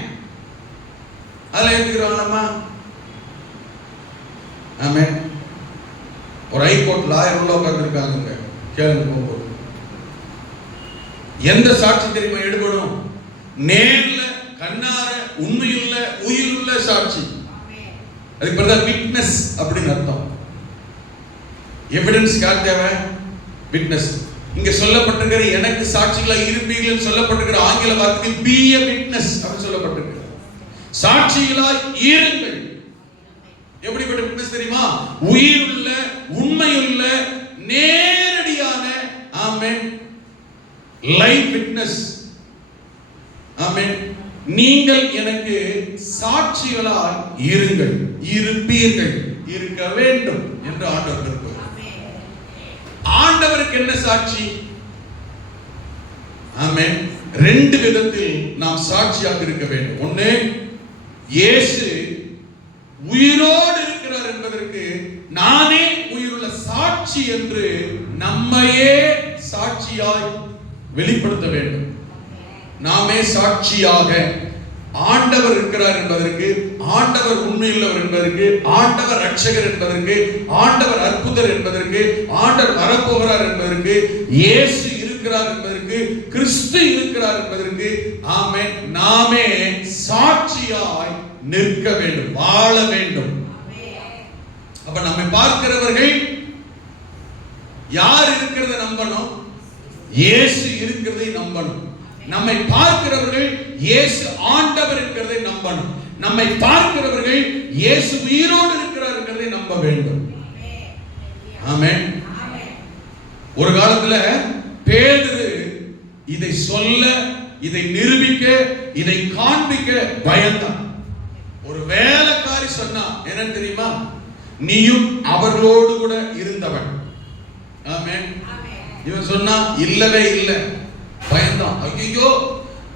அதெல்லாம் ஏத்துக்கிறாங்களாமா? ஆமென். ஒரு ஹைகோர்ட் லாயர் உள்ள உட்கார்ந்திருக்காங்க, கேளுங்க போகும்போது. எந்த சாட்சி தெரியுமா எடுபடும்? நேர்ல, கண்ணார, உண்மையுள்ள, உயிருள்ள சாட்சி. அதுக்கு பிறகு விட்னஸ் அப்படின்னு அர்த்தம். எவிடன்ஸ் யார் தேவை? விட்னஸ். இங்க சொல்லப்பட்டிருக்கிற எனக்கு சாட்சிகளாக இருப்பீர்கள் சொல்லப்பட்டிருக்கிற ஆங்கில வார்த்தைக்கு be a witness அப்படின்னு சொல்லப்பட்டிருக்கு. சாட்சிகளாய் இருங்கள். எப்படிப்பட்ட விட்னஸ் தெரியுமா? உயிருள்ள, உண்மையுள்ள, நேரடியான, ஆமென், லைவ் விட்னஸ். ஆமென். நீங்கள் எனக்கு சாட்சிகளாய் இருங்கள், இருப்பீர்கள், இருக்க வேண்டும் என்று ஆண்டவர் விரும்புகிறார். ஆண்டவருக்கு என்ன சாட்சி? ஆமென். 2 விதத்தில் நாம் சாட்சியாக இருக்க வேண்டும். ஒன்று, இயேசு உயிரோடு இருக்கிறார் என்பதற்கு நானே உயிருள்ள சாட்சி என்று நம்மையே சாட்சியாய் வெளிப்படுத்த வேண்டும். நாமே சாட்சியாக ஆண்டவர் இருக்கிறார் என்பதற்கு, ஆண்டவர் உண்மையுள்ளவர் என்பதற்கு, ஆண்டவர் ரட்சகர் என்பதற்கு, ஆண்டவர் அற்புதர் என்பதற்கு, ஆண்டவர் வரப்போகிறார் என்பதற்கு, இயேசு இருக்கிறார் என்பதற்கு, கிறிஸ்து இருக்கிறார் என்பதற்கு, ஆமென், நாமே சாட்சியாய் நிற்க வேண்டும், வாழ வேண்டும். அப்ப நம்மை பார்க்கிறவர்கள் யார் இருக்கிறத நம்பணும்? இயேசு இருக்கிறதை நம்பணும். நம்மை பார்க்கிறவர்கள் இயேசு ஆண்டவர் இருக்கிறதை நம்பணும். நம்மை பார்க்கிறவர்கள் இயேசு உயிரோடு இருக்கிறார் இருக்கிறதை நம்ப வேண்டும். ஆமென். ஒரு காலத்துல பேதுரு இதை சொல்ல, இதை நிரூபிக்க, இதை காண்பிக்க பயந்தான். ஒரு வேலைக்காரி சொன்னா என்ன தெரியுமா? நீயும் அவர்களோடு கூட இருந்தவன். ஆமென். இவன் சொன்னா இல்லவே இல்லை, பயந்தான். ஐயோ,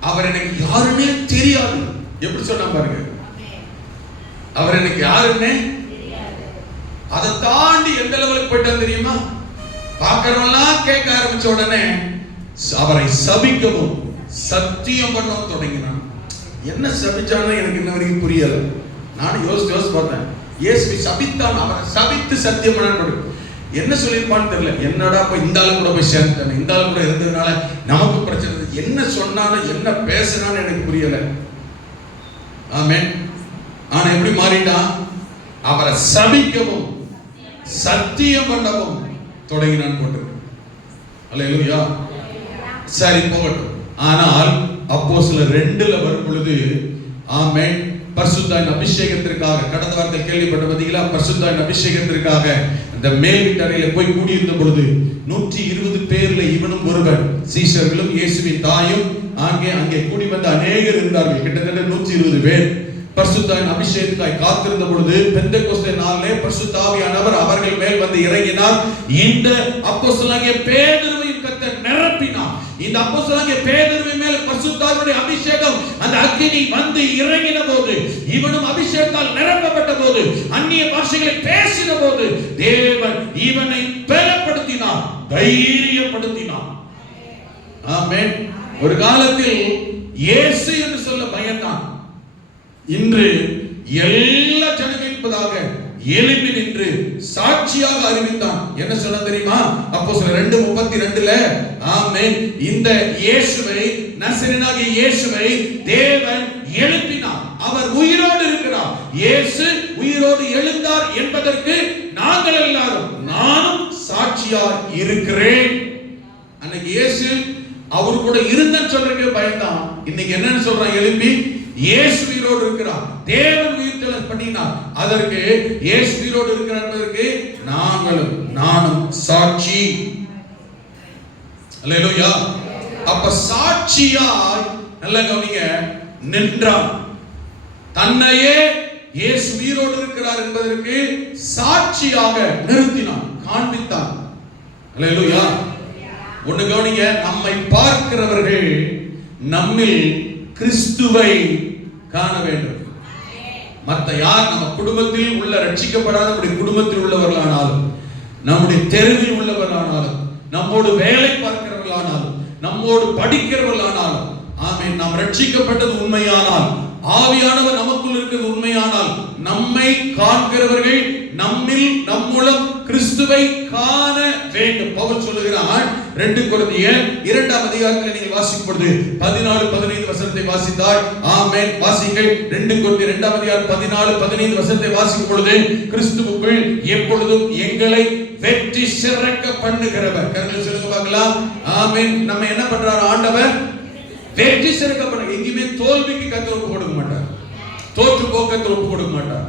அவர் எனக்கு யாருன்னே தெரியாது. எப்படி சொன்னா பாருங்க, அவர் எனக்கு யாருன்னே தெரியாது. அதை தாண்டி எந்த லெவலுக்கு போயிட்டான் தெரியுமா? பார்க்கறவெல்லாம் கேட்க ஆரம்பிச்ச உடனே அவரை சபிக்கவும் சத்தியம் பண்ணவும் தொடங்கினான். என்ன சபிச்சானோ எனக்கு இன்ன வரைக்கும் புரியல. நானும் யோசிச்சு பார்த்தேன். இயேசுவை சபித்தான், அவரை சபித்து சத்தியம் பண்ண என்ன சொல்லியிருப்பான்னு தெரியல. என்னடா போய் இந்த ஆளு கூட போய் சேர்ந்துட்டானே, இந்த ஆளு கூட இருந்ததுனால நமக்கு பிரச்சனை. என்ன சொன்னாலும் என்ன பேசினான்னு எனக்கு புரியல. ஆமென். ஆனா எப்படி மாறிட்டான்? அவரை சபிக்கவும் சத்தியம் பண்ணவும் தொடங்கினான் போட்டிருக்கு. அல்லேலூயா. சரி, போகட்டும். ஆனால் அப்போஸ்தலர் 2ல வரும் பொழுது, ஆமென், பரிசுத்தாவின் அபிஷேகத்திற்காக கடந்த வாரத்தில் கேள்விப்பட்ட பார்த்தீங்களா? பரிசுத்தாவின் அபிஷேகத்திற்காக இந்த மேல் வீட்டறையில போய் கூடியிருந்த பொழுது 120 பேர்ல இவனும் ஒருவன், சீஷர்களும் இயேசுவின் தாயும் அங்கே கூடி வந்த அநேகர் இருந்தார்கள். கிட்டத்தட்ட 120 பேர் பரிசுத்தாவின் அபிஷேகத்துக்காய் காத்திருந்த பொழுது பெந்தெகோஸ்தே நாளிலே பரிசுத்த ஆவியானவர் அவர்கள் மேல் வந்து இறங்கினார். இந்த அப்போஸ்தலனாகிய பேதுருவையும் கர்த்தர் நிரப்பினார். இந்த அப்போஸ்தலனாகிய பேதுருவின் மேல் பரிசுத்த ஆவியுடைய அபிஷேகம், அந்த அக்கினி வந்து இறங்கின போது, இவனும் அபிஷேகத்தால் நிரப்பப்பட்ட போது, அந்நிய பாஷைகளை பேசின போது, தேவன் இவனை பலப்படுத்தினார், தைரியப்படுத்தினார். ஆமென். ஒரு காலத்தில் இயேசு என்று சொல்ல பயந்தான். இன்று எல்லா ஜனங்களுப்பதாக எழுப்பி நின்று சாட்சியாக அறிவித்தான். என்ன சொன்ன தெரியுமா? அப்போஸ்தலர் 2:32ல, ஆமென், இந்த இயேசுவை, நசரேயனாகிய இயேசுவை தேவன் எழுப்பினார். அவர் உயிரோடு இருக்கிறார். இயேசு உயிரோடு எழுந்தார் என்பதற்கு நாங்கள் எல்லாரும், நானும் சாட்சியாக இருக்கிறேன். அன்னைக்கு இயேசு அவரு கூட இருந்தன்னு சொல்றதுக்கு பயந்தான். இன்னைக்கு என்னன்னு சொல்றான்? எழுப்பி இயேசு உயிரோடு இருக்கிறார், தேவன் உயிர்த்தெழ பண்ணினார். அதற்கு இயேசு உயிரோடு இருக்கிறார் என்பதற்கு நானும் சாட்சி. அல்லேலூயா. அப்ப சாட்சியாய், நல்ல கவனிங்க, நின்றான். தன்னையே இயேசு உயிரோடு இருக்கிறார் என்பதற்கு சாட்சியாக நிறுத்தினான், காண்பித்தான். அல்லேலூயா. ஒண்ணு கவனிங்க, நம்மை பார்க்கிறவர்கள் நம்மில் கிறிஸ்துவை காண வேண்டும். மற்ற யார், நம்ம குடும்பத்தில் உள்ள ரட்சிக்கப்படாத நம்முடைய குடும்பத்தில் உள்ளவர்களானாலும், நம்முடைய தெருவில் உள்ளவர்களானாலும், நம்மோடு வேலை பார்க்கிறவர்களானாலும், நம்மோடு படிக்கிறவர்களானாலும், ஆமென், நாம் ரட்சிக்கப்பட்டது உண்மையானால், ஆவியானவர் நமக்குள் இருக்கிறது உண்மையானால், நம்மை காண்கிறவர்கள் நம்மில் நம் மூலம் கிறிஸ்துவை காண வேண்டும். பவுல் சொல்லுகிறார் 2 கொரிந்தியர் 2ஆம் அதிகாரத்தில் நீங்கள் வாசிக்கும் பொழுது 14-15 வசனத்தை வாசித்தால், ஆமென், வாசிங்கள். 2 கொரிந்தியர் 2ஆம் அதிகாரம் 14-15 வசனத்தை வாசிக்கும் பொழுது, கிறிஸ்துவுக்குள் எப்பொழுதும் எங்களை வெற்றி சிறக்க பண்ணுகிறவர். கரங்களை சொல்லுங்க பார்க்கலாம். ஆமென். நம்ம என்ன பண்றார் ஆண்டவர்? வெற்றி சிறக்க பண்ண. எங்கேயுமே தோல்விக்கு கர்த்தர் ஒப்பு கொடுக்க மாட்டார், தோற்று போக்கத்தில் ஒப்பு கொடுக்க மாட்டார்.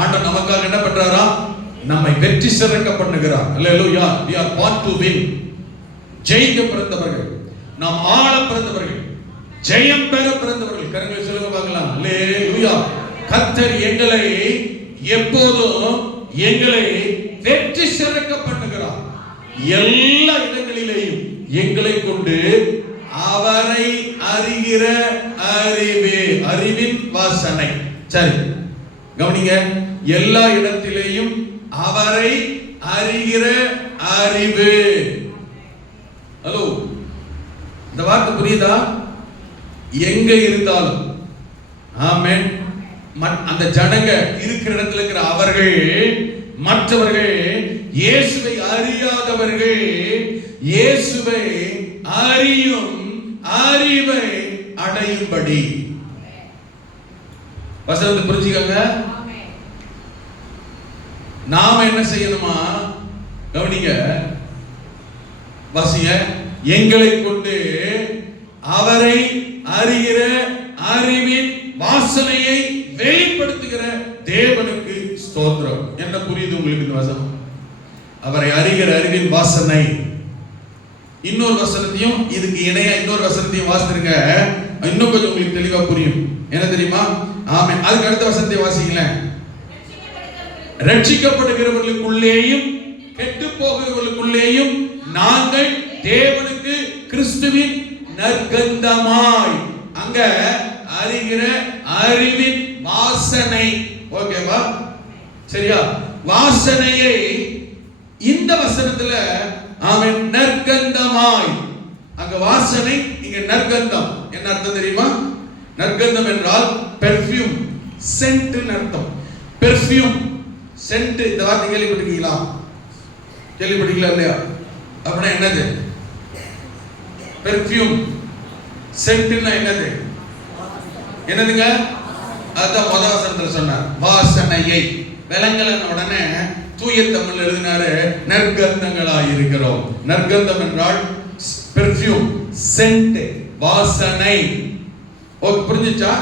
ஆண்டவர் நமக்காக என்ன பண்றாரா? நம்மை வெற்றி சிறக்க பண்ணுகிறார். அல்லேலூயா. we are born to win. ஜெயிக்க பிறந்தவர்கள், நாம் ஆள பிறந்தவர்கள், ஜெயம் பெற பிறந்தவர்கள். கரங்களை சொல்லுங்க பார்க்கலாம். அல்லேலூயா. கர்த்தர் எங்களை எப்போதும் வெற்றி சிறக்க பண்ணுகிறார். எல்லா இடங்களிலேயும் எங்களை கொண்டு அவரை அறிகிற அறிவே, அறிவின் வாசனை. சரி, கவனிங்க, எல்லா இடத்திலேயும் அவரை அறிகிற அறிவு. ஹலோ, இந்த வார்த்தை புரியுதா? எங்க இருந்தாலும், ஆமென், அந்த ஜனங்க இருக்கிற இடத்துல இருக்கிற அவர்கள், மற்றவர்கள், இயேசுவை அறியாதவர்கள் இயேசுவை அறியும் அறிவை அடையும்படி. வசனத்தை புரிஞ்சுக்கங்க. நாம என்ன செய்யணுமா? கவனிங்க, வாசிங்க. எங்களை கொண்டு அவரை அறிகிற அறிவின் வாசனையை வெளிப்படுத்துகிற தேவனுக்கு ஸ்தோத்திரம். என்ன புரியுது உங்களுக்கு இந்த வசனம்? அவரை அறிகிற அறிவின் வாசனை. இன்னொரு வசனத்தையும் இதுக்கு இணையா இன்னொரு வசனத்தையும் வாசிருங்க, இன்னும் கொஞ்சம் உங்களுக்கு தெளிவா புரியும். என்ன தெரியுமா? ஆமென். அதுக்கு அடுத்த வசனத்தை வாசிங்களேன். ரட்சிக்கப்படுகிறவர்களுக்குள்ளேயும் கெட்டு போகிறவர்களுக்குள்ளேயும் நாங்கள் தேவனுக்கு கிறிஸ்துவின் நற்கந்தமாய். அங்க அறிகிற அறிவின் வாசனை. ஓகேவா? சரியா? வாசனையை இந்த வசனத்துல ஆமென் நற்கந்தமாய். அங்க வாசனை, இங்க நற்கந்தம். என்ன அர்த்தம் தெரியுமா? நற்கந்தம் என்றால் பெர்ஃப்யூம், சென்ட் அர்த்தம். பெர்ஃப்யூம், சென்ட், இந்த வார்த்தை கேள்விப்பட்டிருக்கீங்களா? கேள்விப்பட்டீங்களா இல்லையா? அப்படின்னா என்னது? பெர்ஃப்யூம், சென்ட்னா என்னது? என்னதுங்க? அதான் முதல் வசனத்துல சொன்னார், வாசனையை. விலங்கலன உடனே தூய தமிழ் எழுதினாரு, நற்கந்தங்களாய் இருக்கிறோம். நற்கந்தம் என்றால் பெர்ஃப்யூம், சென்ட், வாசனை. ஓகே, புரிஞ்சுச்சா?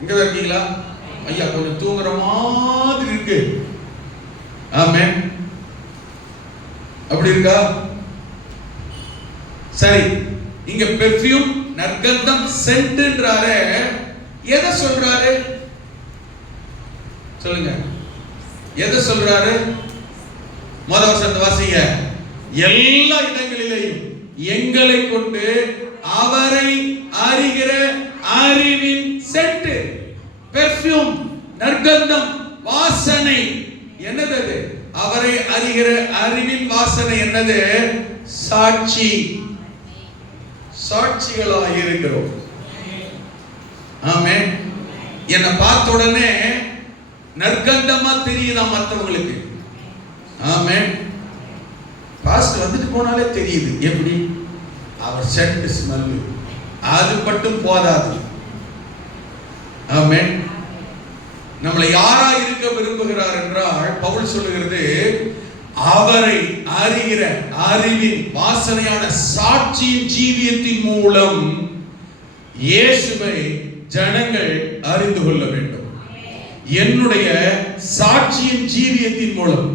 இங்க இருக்கீங்களா? ஐயா கொஞ்சம் தூங்குற மாதிரி இருக்கு. ஆமென். அப்படி இருக்கா? சரி, இங்க பெர்ஃப்யூம், நற்கந்தம், சென்ட்ன்றாரே, எதை சொல்றாரு? சொல்லுங்க, எதை சொல்றாரு? முதல் வசனத்தை வாசிங்க. எல்லா இடங்களிலேயும் எங்களை கொண்டு அவரை அறிகிற அறிவின் சென்ட், பெர்ஃப்யூம், நற்கந்தம், வாசனை. என்னது அது? அவரை அறிகிற அறிவின் வாசனை என்னது? சாட்சி. சாட்சிகளாக இருக்கிறோம். ஆமென். என்ன பார்த்த உடனே நற்கந்தமா தெரியுதா மற்றவங்களுக்கு? ஆமென். பாஸ்ட் வந்துட்டு போனாலே தெரியுது. எப்படி? அவர் சென்ட் ஸ்மெல். அது மட்டும் போதாது. ஆமென். நம்மளை யாரா இருக்க விரும்புகிறார் என்றால் பவுல் சொல்லுகிறது, அவரை அறிகிற அறிவின் வாசனையான சாட்சியின் ஜீவியத்தின் மூலம் இயேசுவை ஜனங்கள் அறிந்து கொள்ள வேண்டும். என்னுடைய சாட்சியின் ஜீவியத்தின் மூலம்,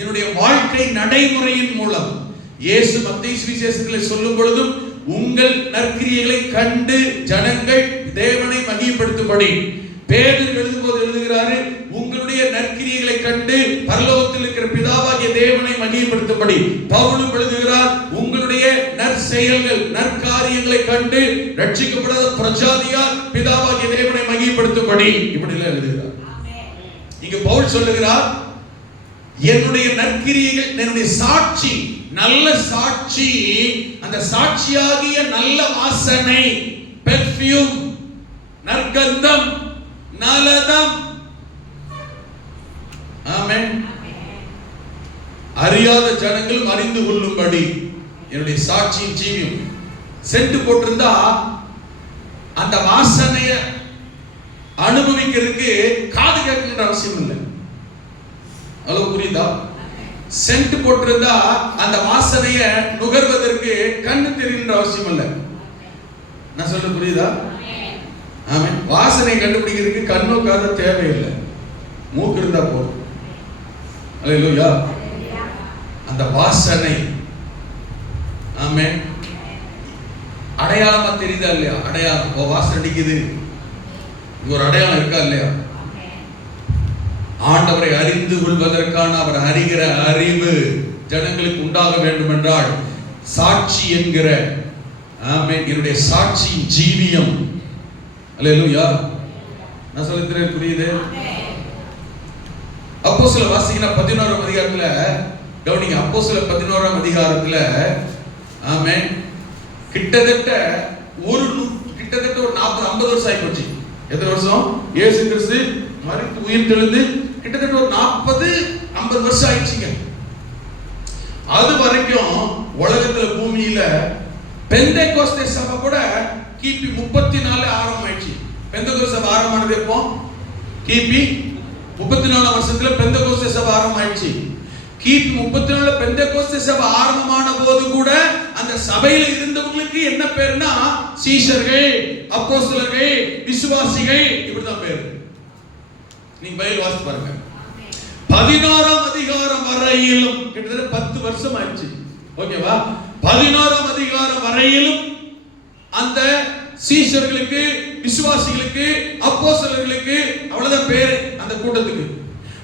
என்னுடைய வாழ்க்கை நடைமுறையின் மூலம், இயேசு மத்தேயு சுவிசேஷத்தில் சொல்லும் பொழுதும் உங்கள் நற்கிரியைகளை கண்டு ஜனங்கள் தேவனை மகிமைப்படுத்தும்படி, பேதுரு எழுதும்போது எழுதுகிறாரு, உங்களுடைய நற்கிரியைகளை கண்டு பரலோகத்தில் இருக்கிற பிதாவாகிய தேவனை மகிமைப்படுத்தும்படி. பவுலும் எழுதுகிறார், உங்களுடைய நற்செயல்கள் நற்காரியங்களை கண்டு ரட்சிக்கப்படாத பிரஜாதியார் பிதாவாகிய தேவனை மகிமைப்படுத்தும்படி. இப்படி எல்லாம் எழுதுகிறார். இங்க பவுல் சொல்லுகிறார், என்னுடைய நற்கிரியைகள், என்னுடைய சாட்சி, நல்ல சாட்சி, அந்த சாட்சியாகிய நல்ல வாசனை, பெர்ஃப்யூம், நற்கந்தம், நலதம். ஆமென். அறியாத ஜனங்களும் அறிந்து கொள்ளும்படி என்னுடைய சாட்சியின் ஜீவியம். சென்ட் போட்டிருந்தா அந்த வாசனைய அனுபவிக்கிறதுக்கு காது கேட்கிற அவசியம் இல்லை. அவ்வளவு புரியுதா? சென்ட் போட்டிருந்தா அந்த வாசனைய நுகர்வதற்கு கண்ணு தெரிகின்ற அவசியம் இல்லை. நான் சொல்ல புரியுதா? ஆமென். வாசனை கண்டுபிடிக்கிறதுக்கு கண்ணோ காதோ தேவையில்லை, மூக்கு இருந்தா போதும். அல்லேலூயா. அந்த வாசனை, ஆமென், அடையாளமா தெரியுதா இல்லையா? அடையாளம். வாசனை அடிக்குது, ஒரு அடையாளம் இருக்கா இல்லையா? ஆண்டவரை அறிந்து கொள்வதற்கான அவர் அறிகிற அறிவு ஜனங்களுக்கு உண்டாக வேண்டும் என்றால் சாட்சி என்கிற, ஆமென், என்னுடைய சாட்சியின் ஜீவியம். அல்லேலூயா. நான் சொல்லிக்கிறேன், புரியுது? அப்போஸ்தலர் வாசிக்கிற 11ஆம் அதிகாரத்துல கவனிங்க. அப்போஸ்தலர் 11ஆம் அதிகாரத்துல, ஆமென், கிட்டத்தட்ட ஒரு 40-50 வருஷம் ஆகி போச்சு. எத்தனை வருஷம்? இயேசு கிறிஸ்து மரித்து உயிர் தெழுந்து கிட்டத்தட்ட ஒரு 40-50 வருஷம் ஆயிடுச்சுங்க. அது வரைக்கும் உலகத்துல பூமியில பெந்தேகோஸ்தே சபை கூட கிபி 34 ஆரம்பமாயிடுச்சு. பெந்தேகோஸ்தே சபை ஆரம்பமானது எப்போ? கிபி 34 வருஷத்துல பெந்தேகோஸ்தே சபை ஆரம்பமாயிடுச்சு. கிபி 34 பெந்தேகோஸ்தே சபை ஆரம்பமான போது கூட அந்த சபையில இருந்தவங்களுக்கு என்ன பேருனா சீஷர்கள், அப்போஸ்தலர்கள், விசுவாசிகள், இப்படிதான் பேரு. நீங்க பைபிள் வாசித்து பாருங்க. 16ஆம் அதிகாரம் வரையிலும் கிட்டத்தட்ட 10 வருஷம் ஆயிடுச்சு. ஓகேவா? 16ஆம் அதிகாரம் வரையிலும் அந்த சீஷர்களுக்கு, விசுவாசிகளுக்கு, அப்போஸ்தலர்களுக்கு அவ்வளவுதான் பேரு அந்த கூட்டத்துக்கு.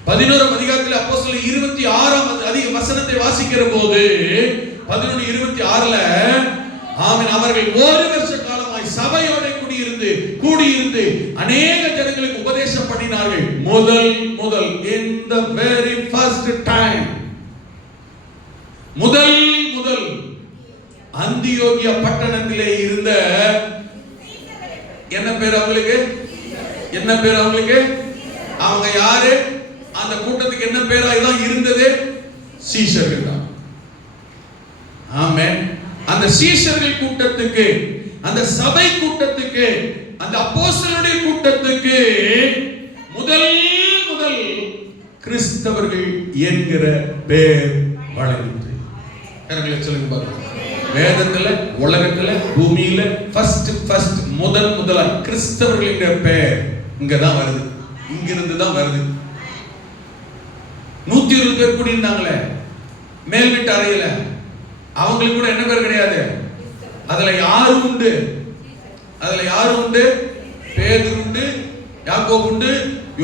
11ஆம் அதிகாரத்தில் அப்போஸ்தலர் 26ஆம் வசனத்தை வாசிக்கிற போது 11:26ல ஆமென், அவர்கள் ஒரு வருஷ காலமாய் சபையோட கூடியிருந்து அநேக ஜனங்களுக்கு உபதேசம் பண்ணினார்கள். முதல் in the very first time முதல் அந்தியோகியா பட்டணத்திலே இருந்த என்ன பேர் அவங்களுக்கு? அவங்க யாரு? அந்த கூட்டத்துக்கு என்ன பேரா தான் இருந்தது? சீஷர்கள் தான். ஆமென். அந்த சீஷர்கள் கூட்டத்துக்கு, அந்த சபை கூட்டத்துக்கு, அந்த அப்போஸ்தலருடைய கூட்டத்துக்கு முதல் கிறிஸ்தவர்கள் என்கிற பேர் வழங்கிற்று. கரங்களை சொல்லுங்க பாருங்க. வேதத்துல, உலகத்துல, பூமியில ஃபர்ஸ்ட் முதல்ல கிறிஸ்தவர்கள் என்கிற பேர் இங்கதான் வருது. இங்கிருந்து தான் வருது. 120 பேர் கூடி இருந்தாங்களே மேல் வீட்டு அறையில, அவங்களுக்கு கூட என்ன பேர் கிடையாது. அதுல யாரு உண்டு? பேதுரு உண்டு, யாக்கோபு உண்டு,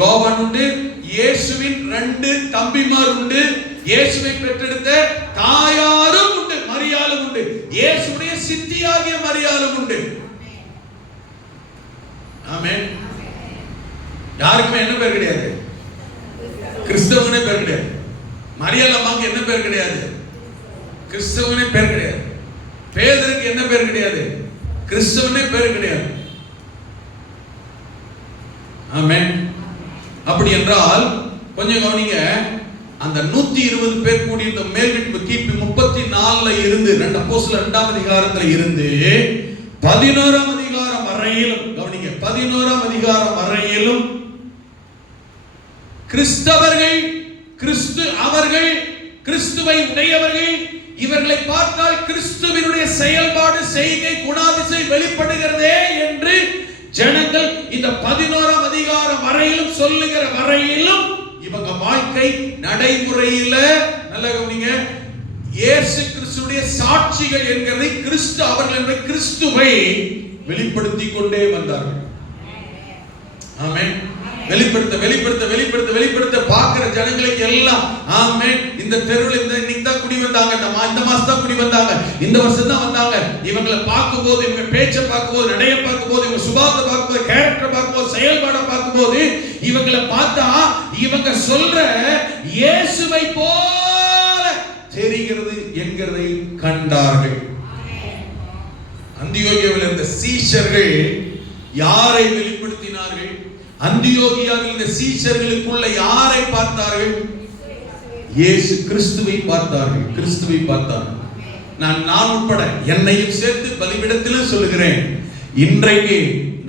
யோவான் உண்டு, இயேசுவின் 2 தம்பிமார் உண்டு, இயேசுவை பெற்றெடுத்த தாயாரும் உண்டு, மரியாளும் உண்டு, இயேசுடைய சித்தியாகிய மரியாளும் உண்டு. ஆமென். யாருக்குமே என்ன பேர் கிடையாது? கிறிஸ்தவனே பேர் கிடையாது. மரியாள் அம்மாவுக்கு என்ன பேர் கிடையாது? கிறிஸ்தவனே பேர் கிடையாது. பேதுருக்கு என்ன பேர் கிடையாது? கிறிஸ்தவனே பேர் கிடையாது. ஆமென். அப்படி என்றால் கொஞ்சம் கவனிங்க. அந்த 120 பேர் கூடி இருந்த மேல் வீட்டு கிபி 34ல இருந்து 2 அப்போஸ்தலர் 2ஆம் அதிகாரத்துல இருந்து 11ஆம் அதிகாரம் வரையிலும் கவனிங்க. 11ஆம் அதிகாரம் வரையிலும் கிறிஸ்தவர்கள், அவர்கள் கிறிஸ்துவை உடையவர்கள், இவர்களை பார்த்தால் கிறிஸ்துவினுடைய செயல்பாடு, செய்கை, குணாதிசை வெளிப்படுகிறதே என்று ஜனங்கள் இந்த 11ஆம் அதிகாரம் வரையிலும் சொல்லுகிற வரையிலும் இவங்க வாழ்க்கை நடைமுறையில நல்ல கவனிங்க, இயேசு கிறிஸ்துவுடைய சாட்சிகள் என்கிறதை அவர்கள் என்ற கிறிஸ்துவை வெளிப்படுத்திக் கொண்டே வந்தார்கள். ஆமென். வெளிப்படுத்த பார்க்கிற ஜனங்களுக்கு எல்லாம் ஆமென். இந்த தெருவில் இன்னைக்கு தான் குடி வந்தாங்க, இந்த மாசம் தான் குடி வந்தாங்க, இந்த வருஷம் தான் வந்தாங்க. இவங்களை பார்க்கும்போது, இவங்க பேச்சை பார்க்கும்போது, நடைய பார்க்கும்போது, இவங்க சுபாவத்தை பார்க்கும்போது, கேரக்டர் பார்க்கும்போது, செயல்பாடை பார்க்கும்போது இவங்களை பார்த்தா இவங்க சொல்ற இயேசுவை போல தெரிகிறது என்கிறதை கண்டார்கள். அந்தியோகியாவில் இருந்த சீஷர்கள் யாரை வெளிப்படுத்தினார்கள்? அந்தியோகியாவில் இந்த சீஷர்களுக்குள்ள யாரை பார்த்தார்கள்? இயேசு கிறிஸ்துவை பார்த்தார்கள். நான் உட்பட என்னையும் சேர்த்து பலிபீடத்திலும் சொல்லுகிறேன், இன்றைக்கு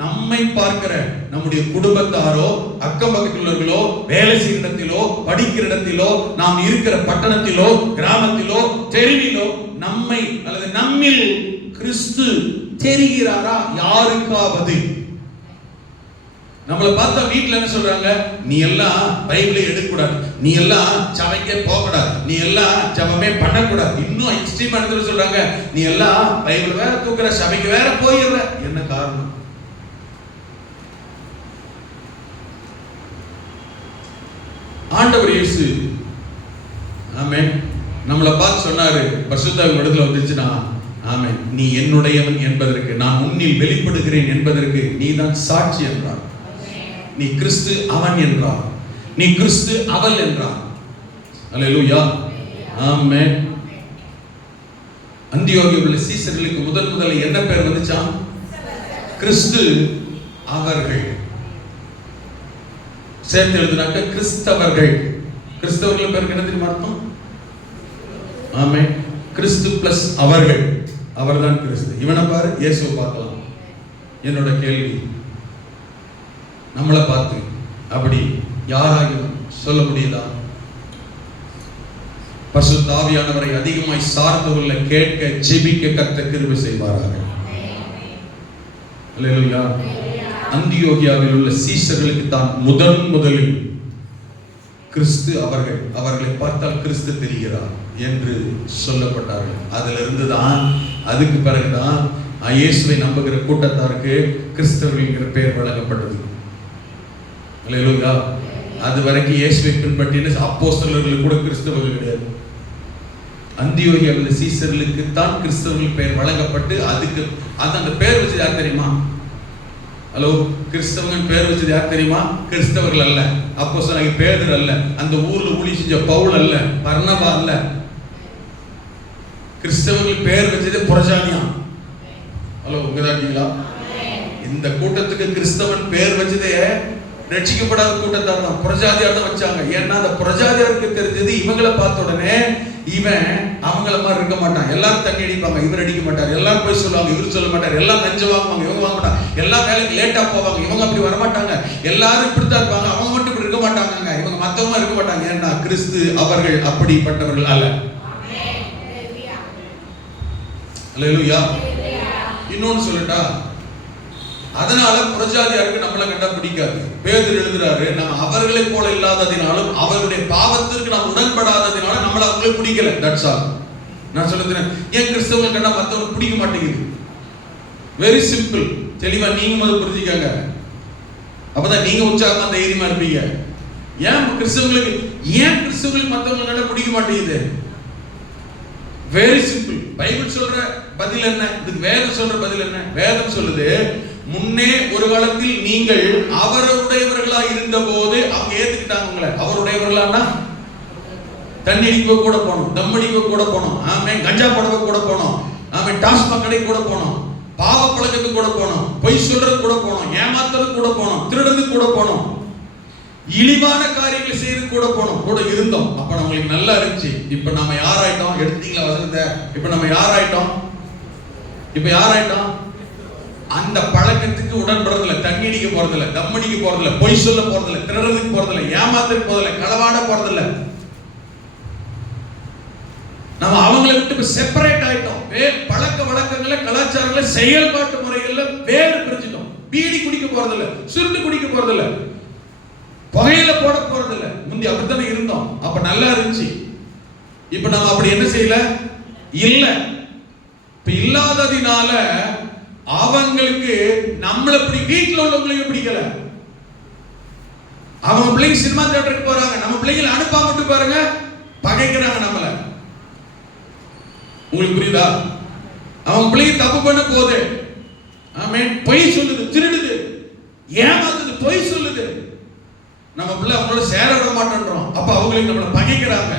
நம்மை பார்க்கிற நம்முடைய குடும்பத்தாரோ, அக்கம் பக்கத்திலோ, வேலை செய்கிற இடத்திலோ, படிக்கிற இடத்திலோ, நாம் இருக்கிற பட்டணத்திலோ, கிராமத்திலோ, தெருவிலோ நம்மை அல்லது நம்மில் கிறிஸ்து தெரிகிறாரா யாருக்காவது? நம்மளை பார்த்தா வீட்டுல என்ன சொல்றாங்க? நீ எல்லாம் பைபிளை எடுக்கக்கூடாது, நீ எல்லாம் சபைக்கே போகக்கூடாது, நீ எல்லாம் ஜபமே பண்ணக்கூடாது. இன்னும் எக்ஸ்ட்ரீமா எடுத்து சொல்றாங்க, நீ எல்லாம் பைபிள் வேற தூக்குற, சபைக்கு வேற போயிடுற. என்ன காரணம்? ஆண்டவர் இயேசு ஆமென் நம்மளை பார்த்து சொன்னாரு, பரிசுத்தாவின் இடத்துல வந்துச்சுன்னா, ஆமென், நீ என்னுடையவன் என்பதற்கு, நான் உன்னில் வெளிப்படுகிறேன் என்பதற்கு நீ தான் சாட்சி என்றார். நீ கிறிஸ்து அவன் என்றார், நீ கிறிஸ்து அவள் என்றார். அல்லேலூயா, ஆமென். அந்தியோகியாவில் உள்ள சீஷர்களுக்கு முதல்ல என்ன பேர் வந்துச்சா? கிறிஸ்து அவர்கள். சேர்த்து எழுதுனாக்க கிறிஸ்தவர்கள். கிறிஸ்தவர்கள் பேருக்கு என்ன தெரியுமா அர்த்தம்? ஆமென். கிறிஸ்து பிளஸ் அவர்கள், அவர்தான் கிறிஸ்து. இவனை பாரு, இயேசுவை பார்க்கலாம். என்னோட கேள்வி, நம்மளை பார்த்து அப்படி யாராயும் சொல்ல முடியுதா? பரிசுத்த ஆவியானவரை அதிகமாய் சார்ந்து கொள்ள, கேட்க, ஜெபிக்க கர்த்தர் கிருபை செய்வாராக. அல்லேலூயா. அந்தியோகியாவில் உள்ள சீஷர்களுக்கு தான் முதலில் கிறிஸ்து அவர்களை பார்த்தால் கிறிஸ்து தெரிகிறார் என்று சொல்லப்பட்டார்கள். அதிலிருந்து தான், அதுக்கு பிறகுதான் இயேசுவை நம்புகிற கூட்டத்தாருக்கு கிறிஸ்தவர்கள் என்கிற பெயர் வழங்கப்பட்டது. அல்லேலூயா. அது வரைக்கும் இயேசுவை பின்பற்றின அப்போஸ்தலர்களுக்கு கூட கிறிஸ்தவர்கள் கிடையாது. அந்தியோகியாவில் சீஷர்களுக்கு தான் கிறிஸ்தவர்கள் பெயர் வழங்கப்பட்டு, அதுக்கு அந்த பெயர் வச்சது யார் தெரியுமா? ஹலோ, கிறிஸ்தவர்கள் பேர் வச்சது யார் தெரியுமா? கிறிஸ்தவர்கள் அல்ல, அப்போஸ்தலனாகிய பேதுரு அல்ல, அந்த ஊர்ல ஊழியம் செஞ்ச பவுல் அல்ல, பர்னபா அல்ல. கிறிஸ்தவர்கள் பேர் வச்சது புறஜாதியா. ஹலோ, உங்கதாட்டீங்களா? இந்த கூட்டத்துக்கு கிறிஸ்தவன் பேர் வச்சதே ரட்சிக்கப்படாத கூட்டத்தார் தான், புறஜாதியார் தான் வச்சாங்க. ஏன்னா அந்த புறஜாதியாருக்கு தெரிஞ்சது, இவங்களை பார்த்த உடனே இவன் அவங்கள மாதிரி இருக்க மாட்டான், எல்லாரும் தண்ணி அடிப்பாங்க, இவர் அடிக்க மாட்டார், எல்லாரும் போய் சொல்லுவாங்க, இவர் சொல்ல மாட்டார், எல்லாம் லஞ்சம் வாங்குவாங்க, இவங்க வாங்க மாட்டாங்க, எல்லா வேலைக்கு லேட்டா போவாங்க, இவங்க அப்படி வரமாட்டாங்க, எல்லாரும் இப்படித்தான் இருப்பாங்க, அவங்க மட்டும் இப்படி இருக்க மாட்டாங்க, இவங்க மத்தவங்க இருக்க மாட்டாங்க. ஏன்னா கிறிஸ்து அவர்கள் அப்படிப்பட்டவர்கள் அல்ல. அல்லேலூயா. இன்னொன்னு சொல்லட்டா, அதனால புறஜாதியாருக்கு நம்மளை கண்டா பிடிக்காது. பேதுரு எழுதுறாரு, நம்ம அவர்களை போல இல்லாததினாலும் அவர்களுடைய பாவத்திற்கு நாம் உடன்படாததினால நம்மள அவங்களுக்கு பிடிக்கல. That's all. நான் சொல்லுறேன், ஏன் கிறிஸ்தவர்கள் கண்டா மத்தவங்க பிடிக்க மாட்டேங்குது? Very simple. தெளிவா நீங்க முதல்ல புரிஞ்சுக்கங்க, அப்பதான் நீங்க உற்சாகமா தைரியமா இருப்பீங்க. ஏன் கிறிஸ்தவங்களுக்கு மத்தவங்க கண்டா பிடிக்க மாட்டேங்குது? Very simple. பைபிள் சொல்ற பதில் என்ன? இதுக்கு வேதம் சொல்ற பதில் என்ன? வேதம் சொல்லுது, முன்னே ஒரு காலத்தில் நீங்கள் அவருடையவர்களா இருந்த போது அவங்க ஏத்துக்கிட்டாங்க உங்களை. அவருடையவர்களானா தண்ணி அடிக்க கூட போனோம், தம் அடிக்க கூட போனோம், ஆமென், கஞ்சா போடவே கூட போனோம், ஆமென், டாஸ்மாக் கடை கூட போனோம், பாவ பழக்கத்துக்கு கூட போனோம், பொய் சொல்றது கூட போனோம், ஏமாத்துறது கூட போனோம், திருடுறது கூட போனோம், இழிவான காரியங்களை செய்யறது கூட போனோம், கூட இருந்தோம். அப்ப நம்மளுக்கு நல்லா இருந்துச்சு. இப்ப நாம யாராயிட்டோம்? எடுத்தீங்களா வசனத்தை? இப்ப நம்ம யாராயிட்டோம்? அந்த பழக்கத்துக்கு உடன்படுறதில்ல, தண்ணி அடிக்க போறதில்ல, தம் அடிக்க போறதில்ல, பொய் சொல்ல போறதில்ல, திருடுறதுக்கு போறதில்ல, ஏமாத்துறதுக்கு போறதில்ல, களவாட போறதில்ல. நம்ம அவங்களை விட்டு செப்பரேட் ஆயிட்டோம். பழக்க வழக்கங்களை, கலாச்சாரங்களை, செயல்பாட்டு முறைகள்ல வேறு பிரிஞ்சிட்டோம். பீடி குடிக்க போறதில்ல, சுருட்டு குடிக்க போறதில்ல, புகையில போட போறதில்ல. முந்தி அப்படித்தானே இருந்தோம், அப்ப நல்லா இருந்துச்சு. இப்ப நம்ம அப்படி என்ன செய்யல? இல்ல. இப்ப இல்லாததினால அவங்களுக்கு நம்மள இப்படி வீட்டுல உள்ளவங்களுக்கு பிடிக்கல. அவங்க பிள்ளைங்க சினிமா தியேட்டருக்கு போறாங்க, நம்ம பிள்ளைங்களை அனுப்பாம மட்டும் பாருங்க, பகைக்கிறாங்க நம்மள. உங்களுக்கு புரியுதா? அவங்க பிள்ளைங்க தப்பு பண்ண போகுது, ஆமென், பொய் சொல்லுது, திருடுது, ஏமாத்துது, பொய் சொல்லுது, நம்ம பிள்ளை அவங்களோட சேர விட மாட்டேன்றோம். அப்ப அவங்களுக்கு நம்மள பகைக்கிறாங்க.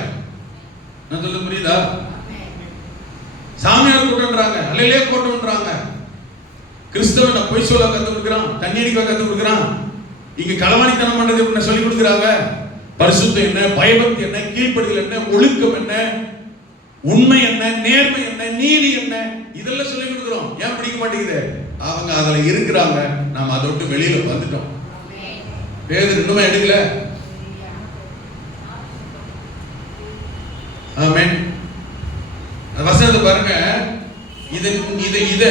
நான் சொல்ல புரியுதா? சாமியார் கூட்டம்ன்றாங்க, அல்லையிலே கூட்டம்ன்றாங்க. கிறிஸ்தவனை பொய் சொல்ல கத்து கொடுக்குறான், தண்ணி அடிக்க கத்து கொடுக்குறான், இங்க களவாணித்தனம் பண்றது என்ன சொல்லி கொடுக்குறாங்க. பரிசுத்தம் என்ன, பயபக்தி என்ன, கீழ்ப்படிதல் என்ன, ஒழுக்கம் என்ன, உண்மை என்ன, நேர்மை என்ன, நீதி என்ன, இதெல்லாம் சொல்லி கொடுக்குறோம். ஏன் பிடிக்க மாட்டேங்குது? அவங்க அதுல இருக்கிறாங்க, நாம அதை விட்டு வெளியில வந்துட்டோம். பேதுரு இன்னுமே எடுக்கல. ஆமென். வசனத்தை பாருங்க. இத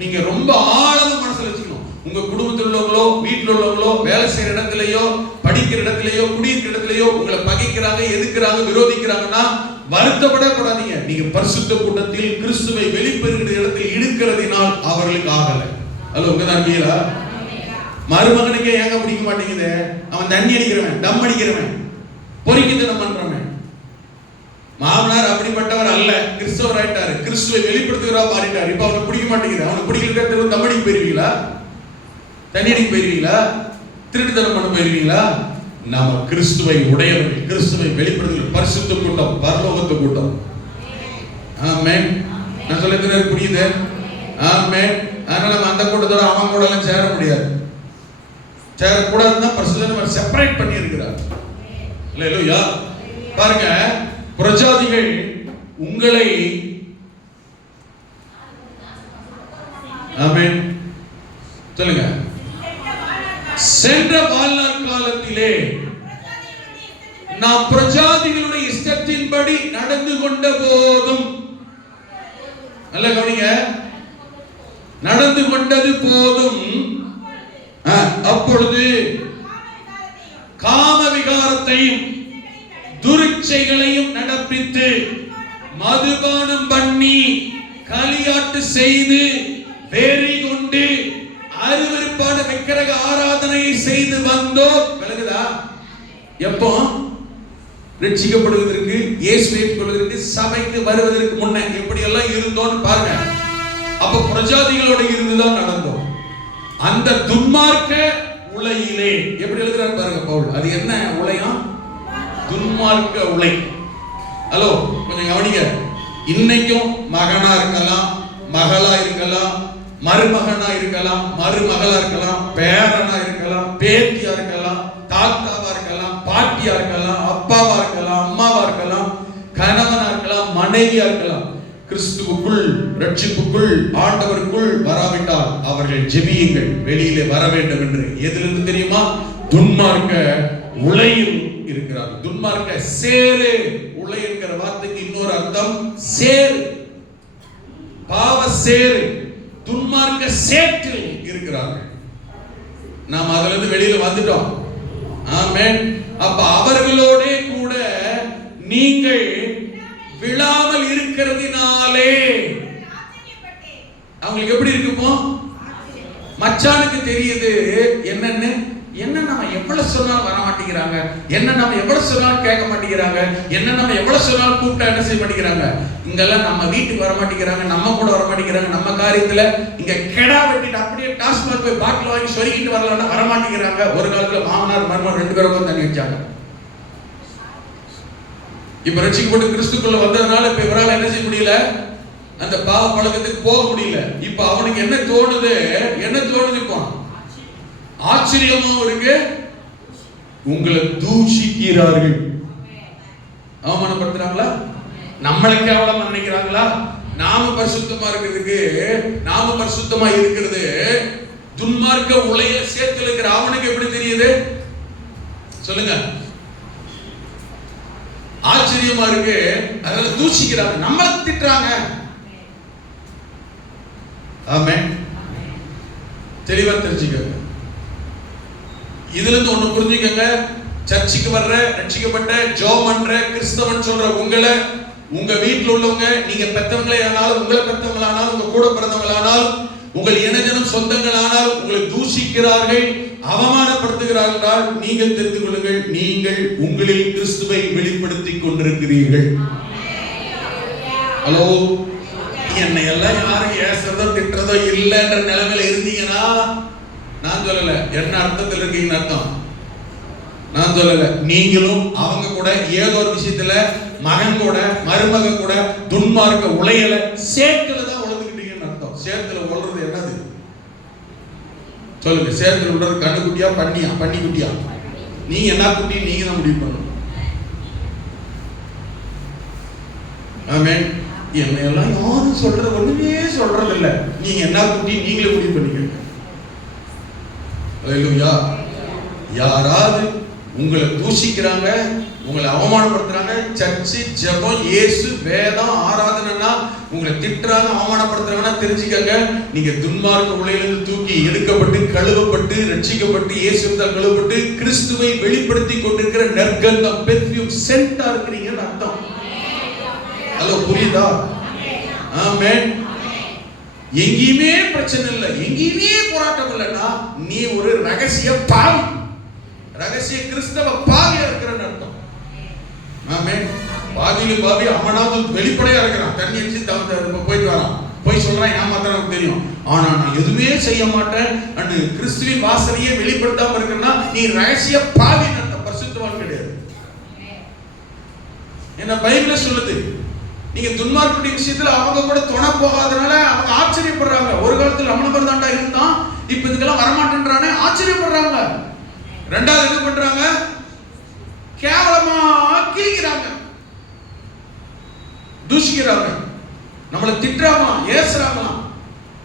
நீங்க ரொம்ப ஆழமா மனசுல வச்சுக்கணும். உங்க குடும்பத்தில் உள்ளவங்களோ, வீட்டில் உள்ளவங்களோ, வேலை செய்யற இடத்துலயோ, படிக்கிற இடத்துலயோ, குடியிருக்கிற இடத்துலயோ உங்களை பகைக்கிறாங்க, எதிர்க்கிறாங்க, விரோதிக்கிறாங்கன்னா வருத்தப்படக்கூடாதீங்க. நீங்க பரிசுத்த கூட்டத்தில் கிறிஸ்துவை வெளிப்படுகிற இடத்தில் இருக்கிறதினால் அவர்களுக்கு ஆகல. அல்ல உங்கதான் கீழா. மருமகனுக்கே ஏங்க பிடிக்க மாட்டேங்குது? அவன் தண்ணி அடிக்கிறவன், தம் அடிக்கிறவன், பொறுக்கித்தனம் பண்றவன். மாமனார் அப்படிப்பட்டவர் அல்ல, கிறிஸ்தவர் ஆயிட்டாரு, கிறிஸ்துவை வெளிப்படுத்துகிறா மாறிட்டாரு. இப்ப அவனுக்கு பிடிக்க மாட்டேங்குது. அவனுக்கு பிடிக்கல, தம் அடிக்க போயிருவீங்களா? தண்ணி அடிக்க போயிருவீங்களா? திருட்டுத்தனம் பண்ண போயிருவீங்களா? நாம கிறிஸ்துவை உடையவர்கள், கிறிஸ்துவை வெளிப்படுத்துகிற பரிசுத்த கூட்டம், பரலோகத்து கூட்டம். ஆமென். நான் சொல்ல புரியுது? ஆமென். அதனால நம்ம அந்த கூட்டத்தோட அவன் கூட எல்லாம் சேர முடியாது. சேரக்கூடாதுன்னா பரிசுத்தனை செப்பரேட் பண்ணி இருக்கிறார். அல்லேலூயா. பாருங்க, புறஜாதிகள் உங்களை, ஆமென் சொல்லுங்க, சென்ற வாழ்நாள் காலத்திலே நாம் பிரஜாதிகளுடைய இஷ்டத்தின்படி நடந்து கொண்ட போதும், நல்ல கவனிங்க, நடந்து கொண்டது போதும், அப்பொழுது காம விகாரத்தையும் துரிச்சைகளையும் நடப்பித்து மதுபானம் பண்ணி களியாட்டு செய்து வெறி கொண்டு அருவருப்பான விக்கிரக ஆராதனையை செய்து வந்தோம். விளங்குதா? எப்போ ரட்சிக்கப்படுவதற்கு, இயேசுவை ஏற்றுக்கொள்வதற்கு, சபைக்கு வருவதற்கு முன்ன எப்படி எல்லாம் இருந்தோம்னு பாருங்க. அப்ப பிரஜாதிகளோட இருந்துதான் நடந்தோம். அந்த துன்மார்க்க உலையிலே எப்படி எழுதுறாரு பாருங்க பவுல். அது என்ன உலையா? துன்மார்க்க உலை. ஹலோ, கொஞ்சம் கவனிங்க. இன்னைக்கும் மகனா இருக்கலாம், மகளா இருக்கலாம், மருமகனா இருக்கலாம், மருமகளா இருக்கலாம், பேரனா இருக்கலாம், பேத்தியா இருக்கலாம், தாத்தாவா இருக்கலாம், பாட்டியா இருக்கலாம், அப்பாவா இருக்கலாம், அம்மாவா இருக்கலாம், கணவனா இருக்கலாம், மனைவியா இருக்கலாம். கிறிஸ்துவுக்குள், ரட்சிப்புக்குள், ஆண்டவருக்குள் வராவிட்டால் அவர்கள் ஜெபியுங்கள், வெளியிலே வர வேண்டும் என்று. எதிலிருந்து தெரியுமா? துன்மார்க்க உலையில் இருக்கிறார். துன்மார்க்க சேரு. உலை என்கிற வார்த்தைக்கு இன்னொரு அர்த்தம் சேரு, பாவ சேரு. துன்மார்க்க சேற்றில் இருக்கிறார்கள். நாம் அதுல இருந்து வெளியில வந்துட்டோம். ஆமென். அப்ப அவர்களோட கூட நீங்கள் விழாமல் இருக்கிறதுனாலே அவங்களுக்கு எப்படி இருக்குமோ? மச்சானுக்கு தெரியுது என்னன்னு. என்ன நம்ம எவ்வளவு சொன்னாலும் வர மாட்டேங்கிறாங்க, என்ன நம்ம எவ்வளவு சொன்னாலும் கேட்க மாட்டேங்கிறாங்க, என்ன நம்ம எவ்வளவு சொன்னாலும் கூப்பிட்டா என்ன செய்ய மாட்டேங்கிறாங்க, இங்கெல்லாம் நம்ம வீட்டுக்கு வர மாட்டேங்கிறாங்க, நம்ம கூட வர மாட்டேங்கிறாங்க, நம்ம காரியத்துல இங்க கெடா வெட்டிட்டு அப்படியே டாஸ்மாக் போய் பாட்டில் வாங்கி சொருகிட்டு வரலாம்னா வர மாட்டேங்கிறாங்க. ஒரு காலத்துல மாமனார் மருமகன் 2 பேரும் தண்ணி வச்சாங்க. இப்ப ரட்சிக்கப்பட்டு கிறிஸ்துக்குள்ள வந்ததுனால இப்ப இவரால் என்ன செய்ய முடியல, அந்த பாவ பழக்கத்துக்கு போக முடியல. இப்ப அவனுக்கு என்ன தோணுது? இப்போ ஆச்சரியமா இருக்கு, உங்களை தூஷிக்கிறார்கள். அவமானப்படுத்துறாங்களா? நம்மளை கேவலமா நினைக்கிறாங்களா? நாம பரிசுத்தமா இருக்கிறது துன்மார்க்க உலைய சேர்த்து இருக்கிற அவனுக்கு எப்படி தெரியுது? சொல்லுங்க. ஆச்சரியமா இருக்கு. அதனால தூஷிக்கிறாங்க, நம்மளை திட்டுறாங்க. ஆமென். தெளிவா தெரிஞ்சுக்கங்க. இதுல இருந்து ஒண்ணு புரிஞ்சுக்கங்க. சர்ச்சுக்கு வர்ற, ரட்சிக்கப்பட்ட, ஜெபம் பண்ற கிறிஸ்தவன் சொல்ற உங்களை, உங்க வீட்டில் உள்ளவங்க, நீங்க பெத்தவங்களே ஆனாலும், உங்களை பெத்தவங்களானாலும், உங்க கூட பிறந்தவங்களானாலும், உங்கள் இனஜனம் சொந்தங்களானால் உங்களை தூஷிக்கிறார்கள், அவமானப்படுத்துகிறார்கள். நீங்கள் தெரிந்து கொள்ளுங்கள், நீங்கள் உங்களில் கிறிஸ்துவை வெளிப்படுத்திக் கொண்டிருக்கிறீர்கள். ஹலோ, என்னை எல்லாம் யாரும் ஏசுறதோ திட்டுறதோ இல்லைன்ற நிலைமையில இருந்தீங்கன்னா, நான் சொல்லல என்ன அர்த்தத்தில் இருக்கீங்கன்னு அர்த்தம். நான் சொல்லல, நீங்களும் அவங்க கூட ஏதோ ஒரு விஷயத்துல மகன் கூட மருமக கூட துன்மார்க்க உலையல சேர்த்துல தான் உழந்துக்கிட்டீங்கன்னு அர்த்தம். சேர்த்துல உழறது என்னது சொல்லுங்க? சேர்த்துல உழறது கண்ணுக்குட்டியா, பன்னிக்குட்டியா? நீங்க என்ன குட்டி? நீங்க தான் முடிவு பண்ணணும். ஆமென். என்னையெல்லாம் யாரும் சொல்றது ஒண்ணுமே சொல்றது இல்ல, நீங்க என்ன குட்டி நீங்களே முடிவு பண்ணிக்கங்க. அல்லேலூயா. யாராவது உங்களை தூஷிக்கிறாங்க, உங்களை அவமானப்படுத்துறாங்க, சர்ச்சு, ஜெபம், இயேசு, வேதம், ஆராதனைனா உங்களை திட்டுறாங்க, அவமானப்படுத்துறாங்கன்னா தெரிஞ்சுக்கங்க, நீங்க துன்மார்க்க உலையிலிருந்து தூக்கி எடுக்கப்பட்டு, கழுவப்பட்டு, ரட்சிக்கப்பட்டு, இயேசுவால் கழுவப்பட்டு, கிறிஸ்துவை வெளிப்படுத்தி கொண்டிருக்கிற நற்கந்தம், பெர்ஃபியூம், சென்டா இருக்கிறீங்கன்னு அர்த்தம். ஹலோ, புரியுதா? ஆமென். எங்கேயுமே பிரச்சனை இல்லை, எங்கேயுமே போராட்டம் இல்லைன்னா நீ ஒரு ரகசிய பாவி, ரகசிய கிறிஸ்தவ பாவியா இருக்கிறன்னு அர்த்தம். ஆமென். பாவியில பாவி அவனாவது வெளிப்படையா இருக்கிறான், தண்ணி அடிச்சு போயிட்டு வரான், போய் சொல்றான், ஏமாத்தான் நமக்கு தெரியும். ஆனா நான் எதுவுமே செய்ய மாட்டேன் அன்னு கிறிஸ்துவின் வாசனையே வெளிப்படுத்தாம இருக்கிறன்னா நீ ரகசிய பாவின்னு அர்த்தம், பரிசுத்தவான் கிடையாது. என்ன பைபிள் சொல்லுது? நீங்க துன்மார்க்குடைய விஷயத்துல அவங்க கூட துணை போகாதனால அவங்க ஆச்சரியப்படுறாங்க. ஒரு காலத்துல அமனபர் தாண்டா இருந்தான், இப்ப இதுக்கெல்லாம் வரமாட்டேன்றானே ஆச்சரியப்படுறாங்க. ரெண்டாவது என்ன பண்றாங்க? கேவலமா கிழிக்கிறாங்க, தூஷிக்கிறாங்க, நம்மளை திட்டுறாங்க, ஏசுறாங்களாம்.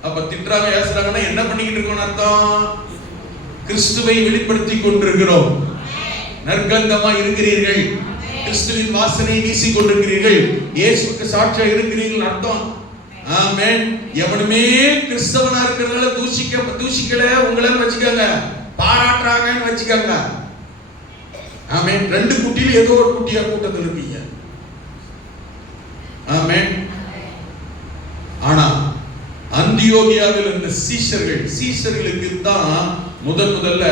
அப்ப திட்டுறாங்க, ஏசுறாங்கன்னா என்ன பண்ணிக்கிட்டு இருக்கோம்னு அர்த்தம்? கிறிஸ்துவை வெளிப்படுத்தி கொண்டிருக்கிறோம். நற்கந்தமா இருக்கிறீர்கள், கிறிஸ்துவின் வாசனை வீசிக் கொண்டிருக்கிறீர்கள், இயேசுவுக்கு சாட்சியா இருக்கிறீர்கள் அர்த்தம். ஆமென். எவனுமே கிறிஸ்தவனா இருக்கிறதால தூஷிக்கல உங்களை வச்சுக்கோங்க, பாராட்டுறாங்கன்னு வச்சுக்கோங்க. ஆமென். ரெண்டு குட்டியில ஏதோ ஒரு குட்டியா கூட்டத்தில் இருப்பீங்க. ஆமென். ஆனா அந்தியோகியாவில் இருந்த சீஷர்களுக்கு தான் முதல்ல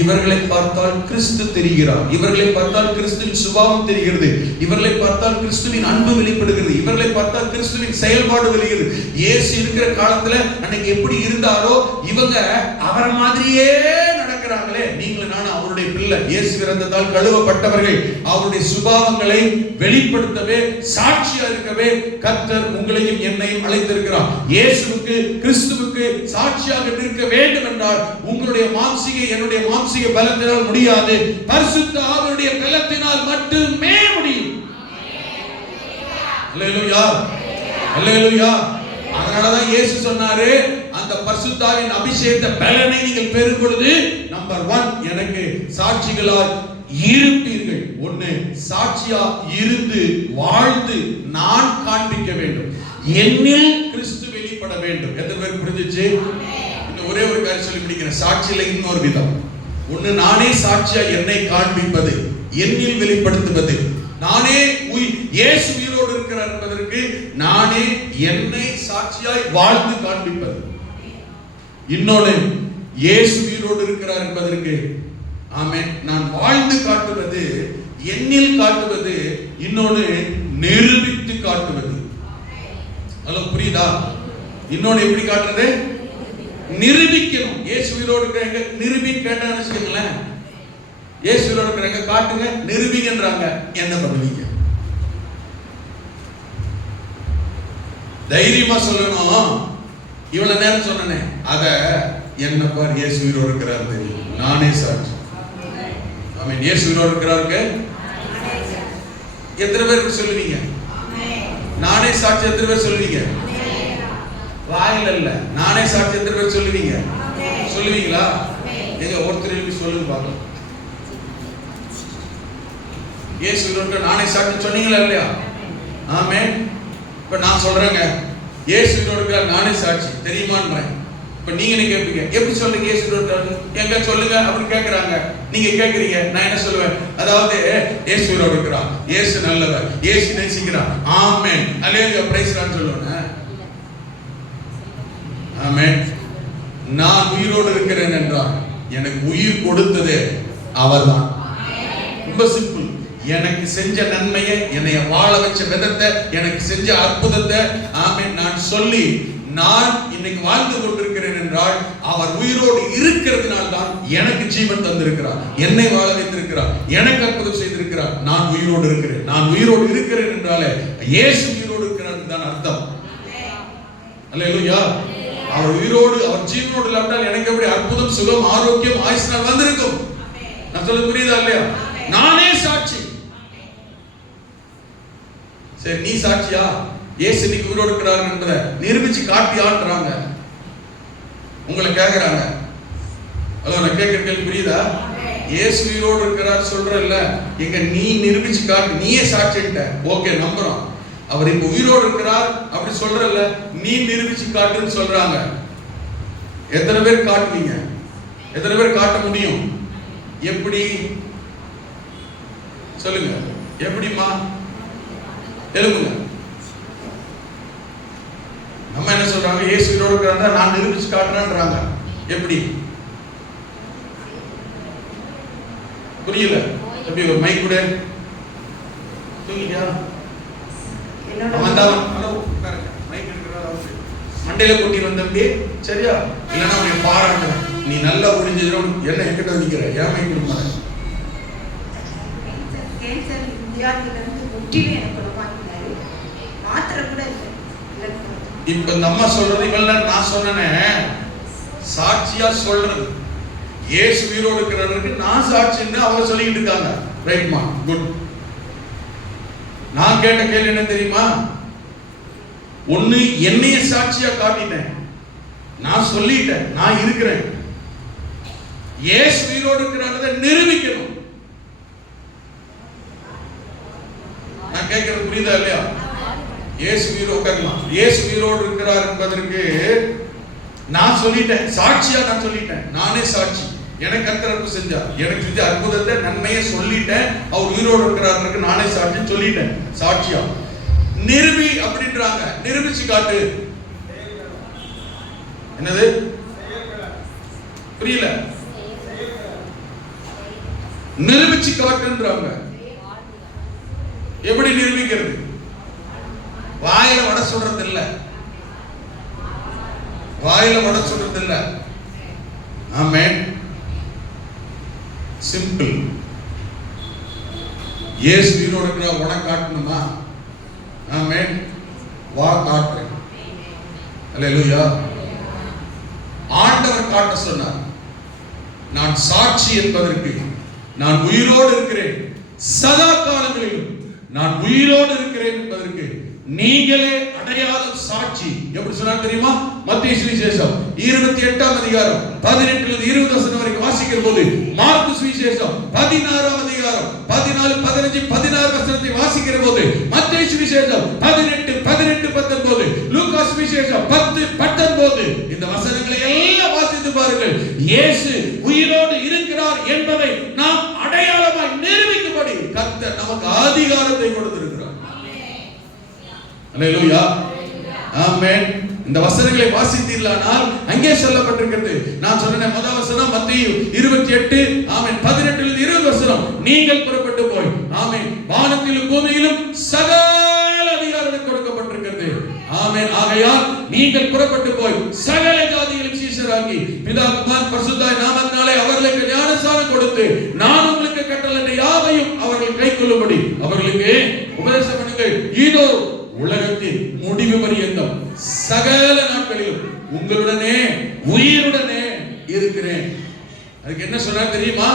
இவர்களை பார்த்தால் கிறிஸ்து தெரிகிறார், இவர்களை பார்த்தால் கிறிஸ்துவின் சுபாவம் தெரிகிறது, இவர்களை பார்த்தால் கிறிஸ்துவின் அன்பு வெளிப்படுகிறது, இவர்களை பார்த்தால் கிறிஸ்துவின் செயல்பாடு வெளிகிறது. இயேசு இருக்கிற காலத்துல அன்னைக்கு எப்படி இருந்தாரோ இவங்க அவரை மாதிரியே நடக்கிறாங்களே. நீங்களும் நானும் அவருடைய பிள்ளை, இயேசு இறந்ததால் கழுவப்பட்டவர்கள். அவருடைய சுபாவங்களை வெளிப்படுத்தவே சாட்சியா இருக்கவே கர்த்தர் உங்களையும் என்னையும் அழைத்திருக்கிறார். இயேசுவுக்கு கிறிஸ்துவுக்கு சாட்சியாக நிற்க வேண்டும் என்றால் உங்களுடைய என்னுடைய மாம்சீக பலத்தினால் முடியாது, பரிசுத்த ஆவியுடைய பலத்தினால் மட்டுமே முடியும். அல்லேலூயா, அல்லேலூயா. அதனாலதான் இயேசு சொன்னாரு, அந்த பரிசுத்த ஆவியின் அபிஷேகத்தை பலனை நீங்கள் பெறும் பொழுது நம்பர் 1 எனக்கு சாட்சிகளாய் இருப்பீர்கள். ஒண்ணு, சாட்சியா இருந்து வாழ்ந்து நான் காண்பிக்க வேண்டும், என்னில் கிறிஸ்து வெளிப்பட வேண்டும். எத்தனை பேருக்கு புரிஞ்சிச்சு? ஒரே ஒரு காரியம் சொல்லி முடிக்கிறேன். சாட்சியில இன்னொரு விதம். ஒண்ணு, நானே சாட்சியா என்னை காண்பிப்பது, என்னில் வெளிப்படுத்துவது. நானே இயேசு உயிரோடு இருக்கிறார் என்பதற்கு நானே என்னை சாட்சியாய் வாழ்ந்து காண்பிப்பது. இன்னொன்னு, இயேசு உயிரோடு இருக்கிறார் என்பதற்கு ஆமென் நான் வாழ்ந்து காட்டுவது, என்னில் காட்டுவது. இன்னொன்னு, நிரூபித்து காட்டுவது. ஹலோ, புரியுதா? இன்னொன்னு எப்படி காட்டுறது? நிரூபிக்கணும். இயேசு உயிரோடு இருக்கிறாங்க, நிரூபிக்க கேட்டான்னு வச்சுக்கோங்களேன். இயேசு உயிரோடு இருக்கிறாங்க, காட்டுங்க, நிரூபிங்கன்றாங்க. என்ன பண்ணுவீங்க? தைரியமா சொல்லணும். இவ்வளவு நேரம் சொன்னனே அத என்ன பார், இயேசு உயிரோடு இருக்கிறார் தெரியும், நானே சாட்சி. ஆமென். இயேசு உயிரோடு இருக்கிறாருக்கு எத்தனை பேருக்கு சொல்லுவீங்க? நானே சாட்சி எத்தனை பேர் சொல்லுவீங்க? வாயில இல்ல, நானே சாட்சி எத்தனை பேர் சொல்லுவீங்க? சொல்லுவீங்களா? எங்க ஒருத்தர் எழுப்பி சொல்லுங்க பாக்கலாம். இயேசு உயிரோடு நானே சாட்சி சொன்னீங்களா இல்லையா? ஆமென். இப்ப நான் சொல்றேங்க, இயேசு உயிரோடு இருக்கிறார், நானே சாட்சி தெரியுமான்றேன். இப்ப நீங்க கேட்பீங்க, எப்படி சொல்றீங்க இயேசு உயிரோடு இருக்கிறார்? எங்க சொல்லுங்க அப்படின்னு கேக்குறாங்க. நீங்க கேக்குறீங்க, நான் என்ன சொல்லுவேன்? அதாவது இயேசு உயிரோடு இருக்கிறார், இயேசு நல்லவர், இயேசு நேசிக்கிறார், ஆமென், அல்லேலூயா, பிரைஸ் லார்ட் சொல்லுவேன். ஆமென். நான் உயிரோடு இருக்கிறேன் என்றால் எனக்கு உயிர் கொடுத்ததே அவர்தான். ரொம்ப சிம்பிள். எனக்கு செஞ்ச நன்மையை, என்னைய வாழ வச்ச விதத்தை, எனக்கு செஞ்ச அற்புதத்தை ஆமென் நான் சொல்லி நான் இன்னைக்கு வாழ்ந்து கொண்டிருக்கிறேன் என்றால் அவர் உயிரோடு இருக்கிறதுனால் தான் எனக்கு ஜீவன் தந்திருக்கிறார், என்னை வாழ வைத்திருக்கிறார், எனக்கு அற்புதம் செய்திருக்கிறார். நான் உயிரோடு இருக்கிறேன். நான் உயிரோடு இருக்கிறேன் என்றாலே இயேசு உயிரோடு இருக்கிறார் தான் அர்த்தம். அல்லேலூயா. அவர் உயிரோடு, அவர் ஜீவனோடு இல்லாவிட்டால் எனக்கு எப்படி அற்புதம், சுகம், ஆரோக்கியம், ஆயுஷ்நாள் வந்திருக்கும்? நான் சொல்ல புரியுதா இல்லையா? நானே சாட்சி. சரி, நீ சாட்சியா? இயேசு இன்னைக்கு உயிரோடு இருக்கிறார் என்பதை நிரூபிச்சு காட்டியான்றாங்க. உங்களை கேட்கிறாங்க. அதான் நான் கேட்கிற கேள்வி புரியுதா? இயேசு உயிரோடு இருக்கிறார் சொல்றல்ல, எங்க நீ நிரூபிச்சு காட்டு, நீயே சாட்சிட்ட. ஓகே, நம்புறோம். அவர் இப்ப உயிரோடு இருக்கிறார் அப்படி சொல்றல்ல, நீ நிரூபிச்சு காட்டுன்னு சொல்றாங்க. எத்தனை பேர் காட்டுவீங்க? எத்தனை பேர் காட்ட முடியும்? எப்படி சொல்லுங்க? எப்படிமா? எழுப்புங்க. நம்ம என்ன சொல்றாங்க? இயேசு உயிரோடு இருக்கிறார், நான் நிரூபிச்சு காட்டுறேன்றாங்க. எப்படி? புரியல. எப்படி? ஒரு மைக் கூட தூங்கிட்டியா? மண்டையில கொட்டி வந்தம்பி, சரியா? இல்லைன்னா உன்னை பாராட்டுறேன், நீ நல்லா புரிஞ்சு என்ன என்கிட்ட நிக்கிற, ஏன் மைக் கொடுக்க மாட்டேன்? இப்ப இந்த அம்மா சொல்றது, இவள நான் சொன்னேன் சாட்சியா சொல்றது. இயேசு உயிரோடு இருக்கிறவருக்கு நான் சாட்சின்னு அவங்க சொல்லிட்டு இருக்காங்க. ரைட்மா, குட். நான் கேட்ட கேள்வி என்ன தெரியுமா? ஒண்ணு, என்னைய சாட்சியா காட்டிட்டேன், நான் சொல்லிட்டேன் நான் இருக்கிறேன். இயேசு உயிரோடு இருக்கிறத நிரூபிக்கணும். நான் கேட்கறது புரியுதா இல்லையா? இயேசு உயிரோடு உட்காரலாம். இயேசு உயிரோடு இருக்கிறார் என்பதற்கு நான் சொல்லிட்டேன், சாட்சியா நான் சொல்லிட்டேன். நானே சாட்சி. எனக்கு கர்த்தர் அற்புதம் செஞ்சார். எனக்கு செஞ்ச அற்புதத்தை நன்மையை சொல்லிட்டேன். அவர் உயிரோடு இருக்கிறாருக்கு நானே சாட்சி சொல்லிட்டேன். சாட்சியா நிரூபி அப்படின்றாங்க. நிரூபிச்சு காட்டு. என்னது புரியல? நிரூபிச்சு காட்டுன்றாங்க. எப்படி நிரூபிக்கிறது? வாயில வட சொல்றது இல்ல, வாயில வட சொல்றது இல்ல. ஆமென். சிம்பிள். இயேசு உயிரோடு இருக்கிற உனக்கு காட்டணுமா? ஆமென். வா காட்டுறேன். அல்லேலூயா. ஆண்டவர் காட்ட சொன்னார். நான் சாட்சி என்பதற்கு நான் உயிரோடு இருக்கிறேன், சதா காலங்களிலும் நான் உயிரோடு இருக்கிறேன் என்பதற்கு நீங்களே அடையாளம் சாட்சி. எப்படி சொன்னார் தெரியுமா? மத்தேயு சுவிசேஷம் 28ஆம் அதிகாரம் 18 லிருந்து 20 வசனம் வரைக்கும் வாசிக்கிற போது, மார்க்கு சுவிசேஷம் 16ஆம் அதிகாரம் 14, 15, 16 வசனத்தை வாசிக்கிற போது, மத்தேயு சுவிசேஷம் 18, 19, லூக்கா சுவிசேஷம் 10, 19 இந்த வசனங்களை எல்லாம் வாசித்து பாருங்கள். இயேசு உயிரோடு இருக்கிறார் என்பதை நாம் அடையாளமாய் நிரூபிக்கும்படி கர்த்தர் நமக்கு அதிகாரத்தை கொடுத்திருக்கிறார். அல்லேலூயா. ஆமென். இந்த வசனங்களை வாசித்தீர்களானால் அங்கே சொல்லப்பட்டிருக்கிறது. நான் சொன்னேன் முதல் வசனம் மத்தேயு 28, ஆமென், 18 லிருந்து 20 வசனம். நீங்கள் புறப்பட்டு போய், ஆமென், வானத்திலும் பூமியிலும் சகல அதிகாரம் கொடுக்கப்பட்டிருக்கிறது. ஆமென். ஆகையால் நீங்கள் புறப்பட்டு போய் சகல ஜாதிகளுக்கு சீஷராக்கி பிதா குமாரன் பரிசுத்த நாமத்தினாலே அவர்களுக்கு ஞானஸ்நானம் கொடுத்து நான் உங்களுக்கு கட்டளையிட்ட யாவையும் அவர்கள் கைக்கொள்ளும்படி அவர்களுக்கு உபதேசம் பண்ணுங்கள். இதோ உலகத்தின் முடிவு பரியந்தம் சகல நாட்களிலும் உங்களுடனே உயிருடனே இருக்கிறேன். அதுக்கு என்ன சொன்னார் தெரியுமா?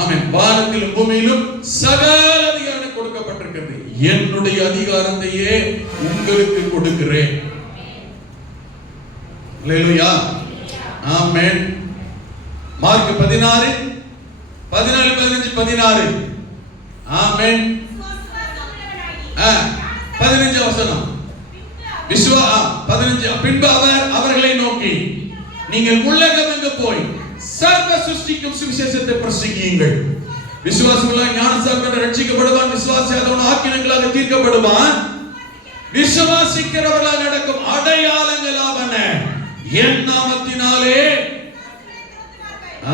ஆமென். வானத்திலும் பூமியிலும் சகல அதிகாரம் கொடுக்கப்பட்டிருக்கிறது. என்னுடைய அதிகாரத்தையே உங்களுக்கு கொடுக்கிறேன். அல்லேலூயா. ஆமென். மார்க் 16, 14, 15, 16. ஆமென். 15 வசனம். 15 பின்பு அவர் அவர்களை நோக்கி, நீங்கள் உலகமெங்கு போய் சர்வ சிருஷ்டிக்கும் சுவிசேஷத்தை பிரசங்கியுங்கள். விசுவாசிகளால் ஞானஸ்நானம் பெற்று ரட்சிக்கப்படுவான். விசுவாசியாதவன் ஆக்கினைகளாக தீர்க்கப்படுவான். விசுவாசிக்கிறவர்களால் நடக்கும் அடையாளங்களாவன என் நாமத்தினாலே.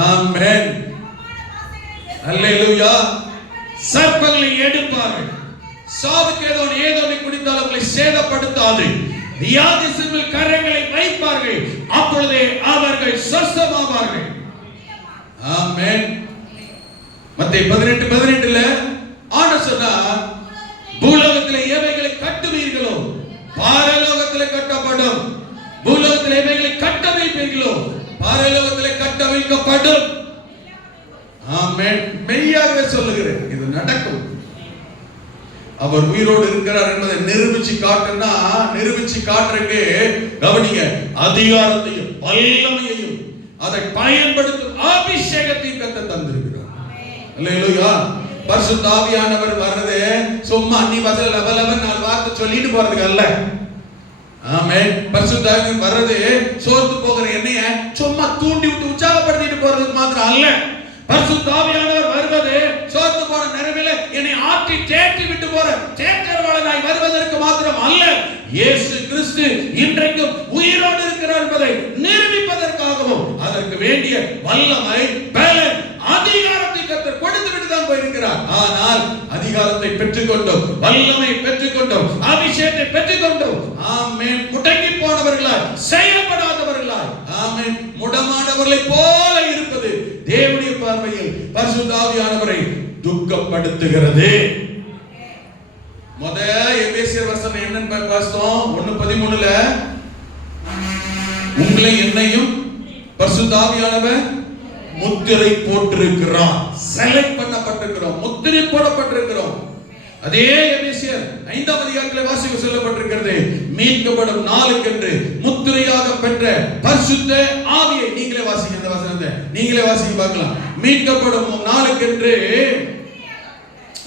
ஆமென். அல்லேலூயா. சர்ப்பங்களை எடுப்பார்கள். சாவுக்கு ஏதோ குடித்தால் அவர்களை சேதப்படுத்தாது. வியாதிஸ்தர்கள் கரங்களை வைப்பார்கள். அப்பொழுதே அவர்கள் சொஸ்தமாவார்கள். ஆமென். மத்தேயு 18:18ல ஆண்டவர் சொன்னார், பூலோகத்திலே எவைகளை கட்டுவீர்களோ பரலோகத்திலே கட்டப்படும். பூலோகத்திலே எவைகளை கட்ட வைப்பீர்களோ பரலோகத்திலே கட்ட வைக்கப்படும். ஆமென். மெய்யாகவே சொல்லுகிறேன், இது நடக்கும். அவர் உயிரோடு இருக்கிறார் என்பதை நிரூபிச்சு காட்டுனா, நிரூபிச்சு காட்டுறதுக்கு கவனிங்க, அதிகாரத்தையும் வல்லமையையும் அதை பயன்படுத்தும் அபிஷேகத்தையும் கர்த்தர் தந்திருக்கிறார். அல்லேலூயா. பரிசுத்த ஆவியானவர் வர்றது சும்மா அன்னி வசல லபலபன் நாலு வார்த்தை சொல்லிட்டு போறதுக்கு அல்ல. ஆமென். பரிசுத்த ஆவியானவர் வர்றது சோர்ந்து போகிற என்னைய சும்மா தூண்டி விட்டு உற்சாகப்படுத்திட்டு போறதுக்கு மாத்திரம் அல்ல. பரிசுத்த ஆவியானவர் வருவது சோர்ந்து போன நிலைமையில என்னை ஆற்றி தேற்றி விட்டு போற தேற்றரவாளனாய் வருவதற்கு மாத்திரம் அல்ல. இயேசு கிறிஸ்து இன்றைக்கும் உயிரோடு இருக்கிறார் என்பதை நிரூபிப்பதற்காகவும் அதற்கு வேண்டிய வல்லமை, பலன், அதிகாரத்தை கர்த்தர் கொடுத்து விட்டு தான் போயிருக்கிறார். ஆனால் அதிகாரத்தை பெற்றுக்கொண்டோம், வல்லமை பெற்றுக்கொண்டோம், அபிஷேகத்தை பெற்றுக்கொண்டோம். ஆமென். முடங்கி போனவர்களாய், செயல்படாதவர்களாய், ஆமென், முடமானவர்களை போல இருப்பது தேவனுடைய பார்வையில் பரிசுத்த ஆவியானவரை துக்கப்படுத்துகிறது. எபேசியர் வசனம் என்னன்னு பார்த்தோம். 1:13ல உங்களை என்னையும் பரிசுத்த ஆவியானவர் முத்திரை போட்டிருக்கிறார். செலக்ட் பண்ணப்பட்டிருக்கிறோம், முத்திரை போடப்பட்டிருக்கிறோம். அதே எபேசியர் 5ஆம் அதிகாரத்தில் வாசிக்க சொல்லப்பட்டிருக்கிறது, மீட்கப்படும் நாளுக்கென்று முத்திரையாக பெற்ற பரிசுத்த ஆவியை. நீங்களே வாசிங்க அந்த வசனத்தை, நீங்களே வாசிக்க பார்க்கலாம். மீட்கப்படும் நாளுக்கென்று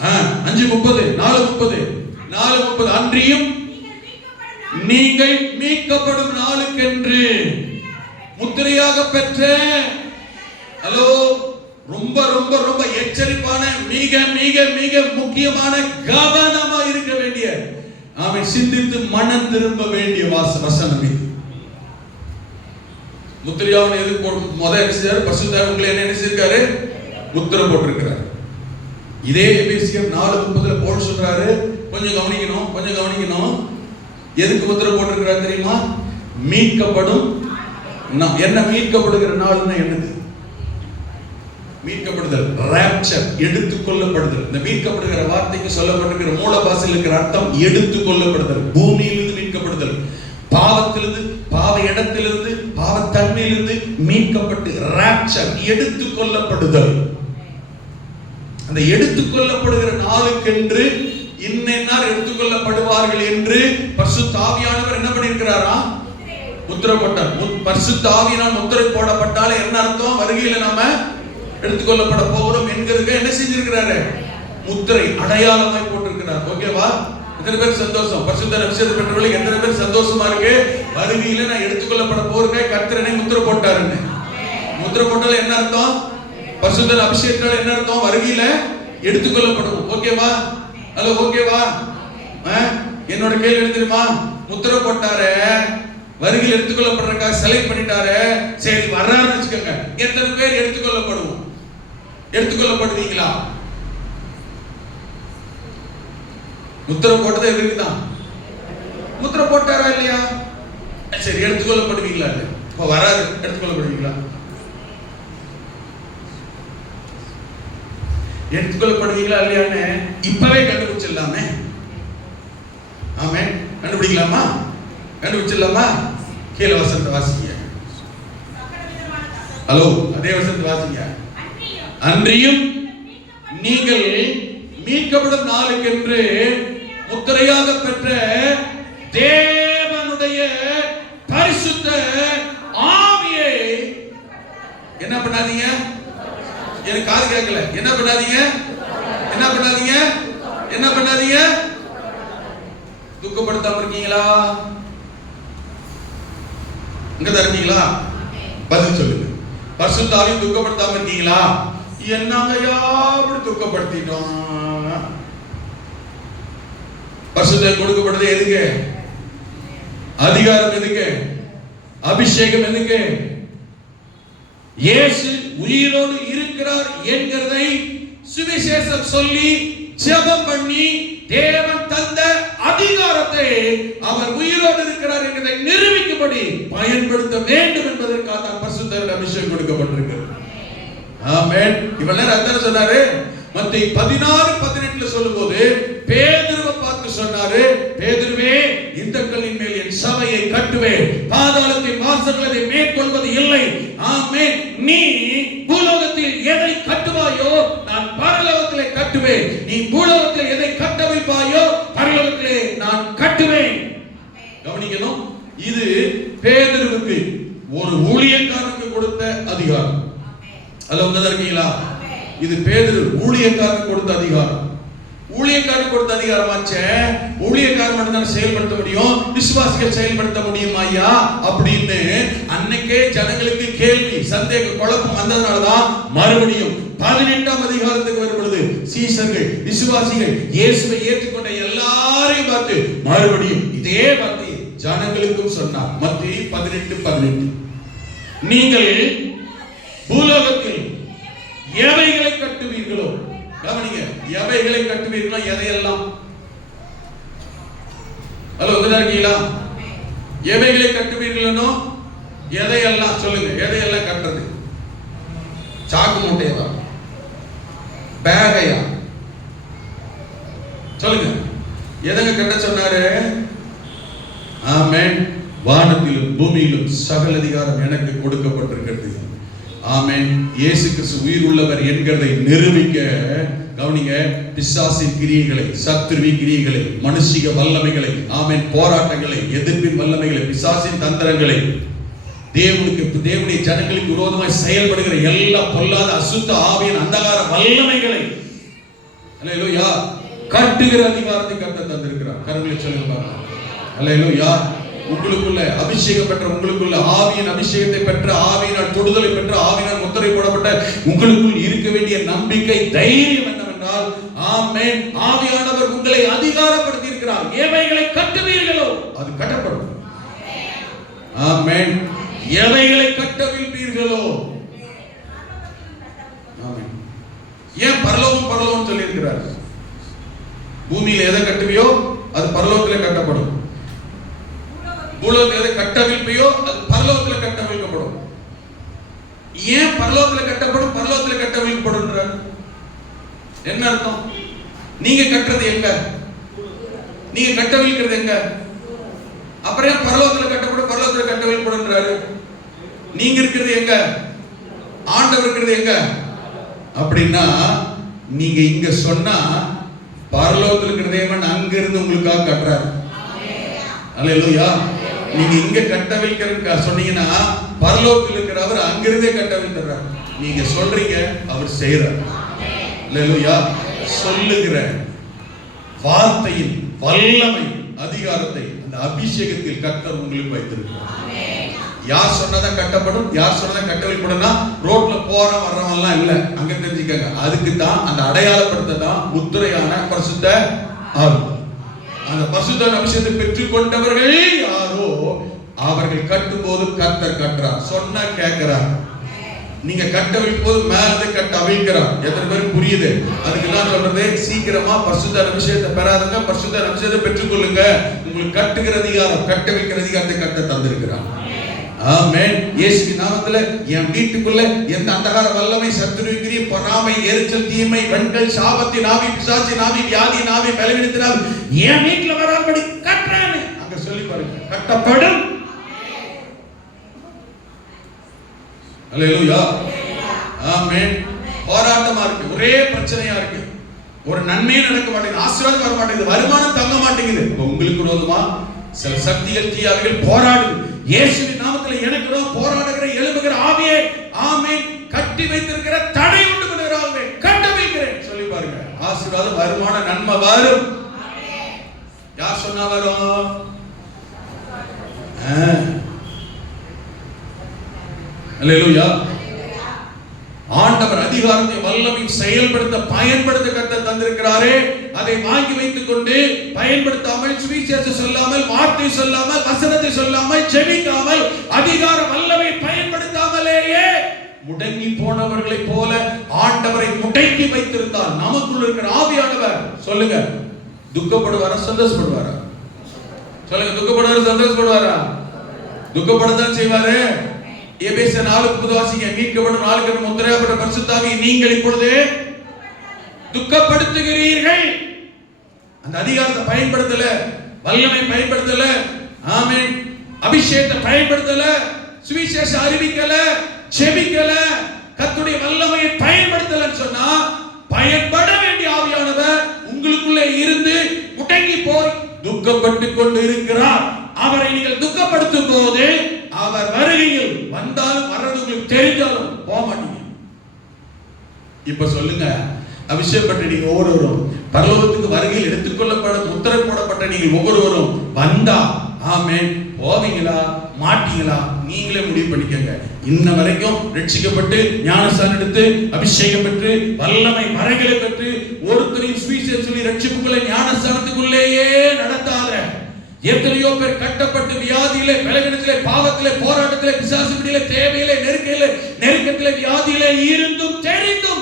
5:30, 4:30 4:30 அன்றியும் நீங்கள் மீட்கப்படும் நாளுக்கென்று முத்திரையாக பெற்ற. ஹலோ, ரொம்ப ரொம்ப ரொம்ப எச்சரிப்பான, மிக மிக மிக முக்கியமான, கவனமா இருக்க வேண்டிய, அவன் சிந்தித்து மனம் திரும்ப வேண்டிய வசனம் இது. முத்திரையாவன் எது முதல் பரிசுத்த உங்களை என்ன செய்திருக்காரு? முத்திரை போட்டிருக்கிறார். இதே எபேசியர் 4:30 பவுல் சொல்றாரு, கொஞ்சம் கவனிக்கணும். எதுக்கு முத்திரை போட்டிருக்கிறார் தெரியுமா? மீட்கப்படும். என்ன மீட்கப்படுகிற நாள்னா என்னது? மீட்கப்படுதல், ராப்சர், எடுத்துக்கொள்ளப்படுதல். இந்த மீட்கப்படுகிற வார்த்தைக்கு சொல்லப்பட்டிருக்கிற மூல பாஷையில் இருக்கிற அர்த்தம் எடுத்துக்கொள்ளப்படுதல், பூமியிலிருந்து மீட்கப்படுதல், பாவத்திலிருந்து, பாவ இடத்திலிருந்து, பாவத்தன்மையிலிருந்து மீட்கப்பட்டு ராப்சர், எடுத்துக்கொள்ளப்படுதல். அந்த எடுத்துக்கொள்ளப்படுகிற நாளுக்கென்று இன்னென்னார் எடுத்துக்கொள்ளப்படுவார்கள் என்று பரிசுத்த ஆவியானவர் என்ன பண்ணியிருக்கிறாரா? முத்திரை போட்டார். பரிசுத்த ஆவியினால் முத்திரை போடப்பட்டாலே என்ன அர்த்தம்? வருகையில நாம எடுத்துக்கொள்ளப்பட போகிறோம் என்கிறது என்ன செஞ்சிருக்கிறாரு? முத்திரை அடையாளமாய் போட்டிருக்கிறார். ஓகேவா? எத்தனை பேர் சந்தோஷம்? பரிசுத்த அபிஷேகம் பெற்றவர்களுக்கு எத்தனை பேர் சந்தோஷமா இருக்கு? வருகையில நான் எடுத்துக்கொள்ளப்பட போறேன், கர்த்தரனை முத்திரை போட்டாருன்னு. முத்திரை போட்டால என்ன அர்த்தம்? பரிசுத்த அபிஷேகத்தால என்ன அர்த்தம்? வருகையில எடுத்துக்கொள்ளப்படும். ஓகேவா? ஹலோ, ஓகேவா? என்னோட கேள்வி என்ன தெரியுமா? முத்திரை போட்டாரு, வருகையில் எடுத்துக்கொள்ளப்படுறதுக்காக செலக்ட் பண்ணிட்டாரு, சரி வர்றாருன்னு வச்சுக்கோங்க. எத்தனை பேர் எடுத்துக்கொள்ளப்படுவோம்? எடுத்துக்கொள்ளப்படுவீங்களா? முத்திரை போட்டது எதுக்குதான்? முத்திரை போட்டாரா இல்லையா? சரி, எடுத்துக்கொள்ளப்படுவீங்களா? இல்ல, இப்ப வராது, எடுத்துக்கொள்ளப்படுவீங்களா? எடுத்துக்கொள்ளப்படுவீங்களா இல்லையான்னு இப்பவே கண்டுபிடிச்சிடலாமே. ஆமே, கண்டுபிடிக்கலாமா? கண்டுபிடிச்சிடலாமா? கீழே வசனத்தை வாசிங்க. ஹலோ, அதே வசனத்தை வாசிங்க. அன்றியும் நீங்கள் மீட்கப்படும் நாளுக்கென்று முத்திரையாக பெற்ற தேவனுடைய பரிசுத்த ஆவியை என்ன பண்ணாதீங்க? எனக்கு காது கேட்கல. என்ன பண்ணாதீங்க? என்ன பண்ணாதீங்க? என்ன பண்ணாதீங்க? துக்கப்படுத்தாம இருக்கீங்களா? இங்க இருக்கீங்களா? பதில் சொல்லுங்க. பரிசுத்த ஆவியை துக்கப்படுத்தாம இருக்கீங்களா? என்னங்கயா அப்படி துக்கப்படுத்திட்டோம்? பரிசுத்த கொடுக்கப்படுது எதுக்கு? அதிகாரம் எதுக்கு? அபிஷேகம் எதுக்கு? இயேசு உயிரோடு இருக்கிறார் என்கிறதை சுவிசேஷம் சொல்லி ஜெபம் பண்ணி தேவன் தந்த அதிகாரத்தை அவர் உயிரோடு இருக்கிறார் என்கிறதை நிரூபிக்கும்படி பயன்படுத்த வேண்டும் என்பதற்காக தான் பரிசுத்த அபிஷேகம் கொடுக்கப்பட்டிருக்கு. ஆமென். இவெல்லாம் அதான் சொன்னாரு. மத்தேயு 16:18 சொல்லும்போது பேதுருவை பார்த்து சொன்னாரு, பேதுருவே, இந்த கல்லின் மேல் என் சபையை கட்டுவேன், பாதாளத்தின் வாசல்கள் அதை மேற்கொள்வது இல்லை. ஆமென். நீ பூலோகத்தில் எதை கட்டுவாயோ நான் பரலோகத்திலே கட்டுவேன், நீ பூலோகத்தில் எதை கட்ட வைப்பாயோ பரலோகத்திலே நான் கட்டுவேன். கவனிக்கணும், இது பேதுருவுக்கு ஒரு ஊழியக்காரனுக்கு கொடுத்த அதிகாரம். அல்ல, உங்க இருக்கீங்களா? இது பேதுரு ஊழியக்காரனுக்கு கொடுத்த அதிகாரம். ஊழியக்காரனுக்கு கொடுத்த அதிகாரமாச்சே. ஊழியக்காரன் மட்டும் தான் செயல்படுத்த முடியும், விசுவாசிகள் செயல்படுத்த முடியுமா ஐயா அப்படின்னு அன்னைக்கே ஜனங்களுக்கு கேள்வி, சந்தேக, குழப்பம் வந்ததுனாலதான் மறுபடியும் 18ஆம் அதிகாரத்துக்கு வரும் பொழுது சீஷர்கள், விசுவாசிகள், இயேசுவை ஏற்றுக்கொண்ட எல்லாரையும் பார்த்து மறுபடியும் இதே வார்த்தை ஜனங்களுக்கும் சொன்னார். மத்தேயு 18:18 நீங்கள் பூலோகத்தில் எவைகளை கட்டுவீர்களோ, கவனிங்க, எவைகளை கட்டுவீர்களோ, எதையெல்லாம். ஹலோ, இருக்கீங்களா? எவைகளை கட்டுவீர்களோ எதையெல்லாம் சொல்லுங்க. எதையெல்லாம் கட்டுறது? சாக்கு மூட்டையா? பேகையா? சொல்லுங்க. எதங்க கட்ட சொன்னாரு? ஆமென். வானத்திலும் பூமியிலும் சகல அதிகாரம் எனக்கு கொடுக்கப்பட்டிருக்கிறது. ஆமென். இயேசு கிறிஸ்து உயிர் உள்ளவர் என்கிறதை நிரூபிக்க, கவனிங்க, பிசாசின் கிரியைகளை, சத்துருவின் கிரியைகளை, மனுஷிக வல்லமைகளை, ஆமென், போராட்டங்களை, எதிர்ப்பின் வல்லமைகளை, பிசாசின் தந்திரங்களை, தேவனுடைய ஜனங்களுக்கு விரோதமாய் செயல்படுகிற எல்லா பொல்லாத அசுத்த ஆவியின் அந்தகார வல்லமைகளை, அல்லேலூயா, கட்டுகிற அதிகாரத்தை கர்த்தர் தந்திருக்கிறார். கரங்களை சொல்லுங்க பாருங்க. அல்லேலூயா. உங்களுக்குள்ள அபிஷேகம் பெற்ற, உங்களுக்குள்ள ஆவியின் அபிஷேகத்தை பெற்ற, ஆவியினால் தொடுதலை பெற்ற, ஆவியினால் முத்திரை போடப்பட்ட உங்களுக்குள் இருக்க வேண்டிய நம்பிக்கை, தைரியம் என்னவென்றால், ஆமென், ஆவியானவர் உங்களை அதிகாரப்படுத்தி இருக்கிறார். எவைகளை கட்டுவீர்களோ அது கட்டப்படும். ஆமென். எவைகளை கட்டவிழ்ப்பீர்களோ. ஆமென். ஏன் பரலோகம் பரலோகம் சொல்லி இருக்கிறார்? பூமியில எதை கட்டுவியோ அது பரலோகத்திலே கட்டப்படும். பூலோகத்தில் எதை கட்டவிழ்ப்பையோ அது பரலோகத்தில் கட்டவிழ்க்கப்படும். ஏன் பரலோகத்தில் கட்டப்படும், பரலோகத்தில் கட்டவிழ்க்கப்படுன்றார்? என்ன அர்த்தம்? நீங்க கட்டுறது எங்க? நீங்க கட்டவிழ்க்கிறது எங்க? அப்புறம் ஏன் பரலோகத்தில் கட்டப்படும், பரலோகத்தில் கட்டவிழ்க்கப்படுன்றாரு? நீங்க இருக்கிறது எங்க? ஆண்டவர் இருக்கிறது எங்க? அப்படின்னா நீங்க இங்க சொன்னா பரலோகத்தில் இருக்கிற தேவன் அங்க இருந்து உங்களுக்காக கட்டுறாரு. அல்லேலூயா. நீங்க இங்க கட்டவிழ்க்க சொன்னீங்கன்னா பரலோகத்தில் இருக்கிறவர் அங்கிருந்தே கட்டவிழ்க்கிறார். நீங்க சொல்றீங்க, அவர் செய்யறார். அல்லேலூயா. சொல்லுகிற வார்த்தையின் வல்லமை, அதிகாரத்தை, அந்த அபிஷேகத்தில் கர்த்தர் உங்களுக்கு வைத்திருக்கிறார். யார் சொன்னதா கட்டப்படும், யார் சொன்னதா கட்டவிழ்ப்படும்னா ரோட்ல போற வர்றவன்லாம் இல்ல. அங்க தெரிஞ்சுக்கங்க. அதுக்கு தான் அந்த அடையாளப்படுத்த தான் முத்திரையான பரிசுத்த ஆவி. அந்த பரிசுத்த அபிஷேகத்தை பெற்றுக் கொண்டவர்கள் யாரோ அவர்கள் கட்டும் போது கர்த்தர் கட்டுறார். சொன்னா கேட்கிறார். நீங்க கட்டவிழ்க்கும் போது மேலே கட்ட அவிழ்க்கிறார். எத்தனை பேருக்கு புரியுது? அதுக்கு நான் சொல்றது, சீக்கிரமா பரிசுத்த அபிஷேகத்தை பெறாதங்க, பரிசுத்த அபிஷேகத்தை பெற்றுக்கொள்ளுங்க. உங்களுக்கு கட்டுகிற அதிகாரம், கட்டவிழ்க்கிற அதிகாரத்தை கர்த்தர் தந்திருக்கிறார். ஆமென். இயேசுவின் நாமத்துல என் வீட்டுக்குள்ள எந்த அந்தகார வல்லமை, சத்துருவிக்கிரி, பொறாமை, எரிச்சல், தீமை, வெண்கள், சாபத்தின் ஆவி, பிசாசின் ஆவி, வியாதியின் ஆவி, பலவீனத்தின் ஆவி என் வீட்டுல வராதபடி கட்டுறேன்னு அங்க சொல்லி பாருங்க. கட்டப்படும். அல்லேலூயா. ஆமென். போராட்டமா இருக்கு, ஒரே பிரச்சனையா இருக்கு, ஒரு நன்மையே நடக்க மாட்டேங்குது, ஆசீர்வாதம் வர மாட்டேங்குது, வருமானம் தங்க மாட்டேங்குது. உங்களுக்கு விரோதமா சில சக்திகள், தீயாவிகள் போராடுது. இயேசுவின் நாமத்தில் எனக்கு போராடுகிற எழும்புகிற ஆவியே, ஆமென், கட்டி வைத்திருக்கிற தடை உண்டு பண்ணுகிற ஆவியே கட்ட வைக்கிறேன் சொல்லி பாருங்க. ஆசீர்வாதம், வருமானம், நன்மை வரும். யார் சொன்னா வரும்? அல்லேலூயா. ஆண்டவர் அதிகாரத்தை வல்லமை செயல்படுத்த பயன்படுத்த கர்த்தர் தந்திருக்கிறாரே, அதை வாங்கி வைத்துக் கொண்டு பயன்படுத்தாமல், சுவிசேஷம் சொல்லாமல், வார்த்தை சொல்லாமல், வசனத்தை சொல்லாமல், ஜெபிக்காமல், அதிகார வல்லமை பயன்படுத்தாமலேயே முடங்கி போனவர்களை போல ஆண்டவரை முடக்கி வைத்திருந்தால் நமக்குள்ள இருக்கிற ஆவியானவர் சொல்லுங்க, துக்கப்படுவாரா சந்தோஷப்படுவாரா? சொல்லுங்க, துக்கப்படுவாரா சந்தோஷப்படுவாரா? துக்கப்படத்தான் செய்வாரு. எபேசியர் 4:30 வாசிங்க. மீட்கப்படும் நாளுக்கு முத்திரையாக்கப்பட்ட பரிசுத்த ஆவியை நீங்கள் இப்பொழுது துக்கப்படுத்துகிறீர்கள். அந்த அதிகாரத்தை பயன்படுத்தல, வல்லமை பயன்படுத்தல, ஆமென், அபிஷேகத்தை பயன்படுத்தல, சுவிசேஷம் அறிவிக்கல, ஜெபிக்கல, கர்த்தருடைய வல்லமையை பயன்படுத்தலன்னு சொன்னா பயன்பட வேண்டிய ஆவியானவர் உங்களுக்குள்ளே இருந்து முடங்கி போய் துக்கப்பட்டு கொண்டு இருக்கிறார். அவரை நீங்கள் துக்கப்படுத்தும் போது அவர் வருகையில் வந்தாலும் வர்றது உங்களுக்கு தெரிஞ்சாலும் போக மாட்டீங்க. இப்ப சொல்லுங்க, அபிஷேகப்பட்ட நீங்க ஒவ்வொருவரும் பரலோகத்துக்கு வருகையில் எடுத்துக்கொள்ளப்பட முத்திரை போடப்பட்ட நீங்கள் ஒவ்வொருவரும் வந்தா ஆமென் போவீங்களா மாட்டீங்களா நீங்களே முடிவு பண்ணிக்கங்க. இன்ன வரைக்கும் ரட்சிக்கப்பட்டு ஞானஸ்நானம் எடுத்து அபிஷேகம் பெற்று வல்லமை மறைகளை பெற்று ஒருத்தரையும் சுவிசேஷம் சொல்லி ரட்சிப்புக்குள்ளே ஞானஸ்நானத்துக்குள்ளேயே நடத்தாத எத்தனையோ பேர் கட்டப்பட்டு வியாதியிலே, பலவீனத்திலே, பாவத்திலே, போராட்டத்திலே, பிசாசு பிடியிலே, தேவையிலே, நெருக்கத்திலே, வியாதியிலே இருந்தும் தெரிந்தும்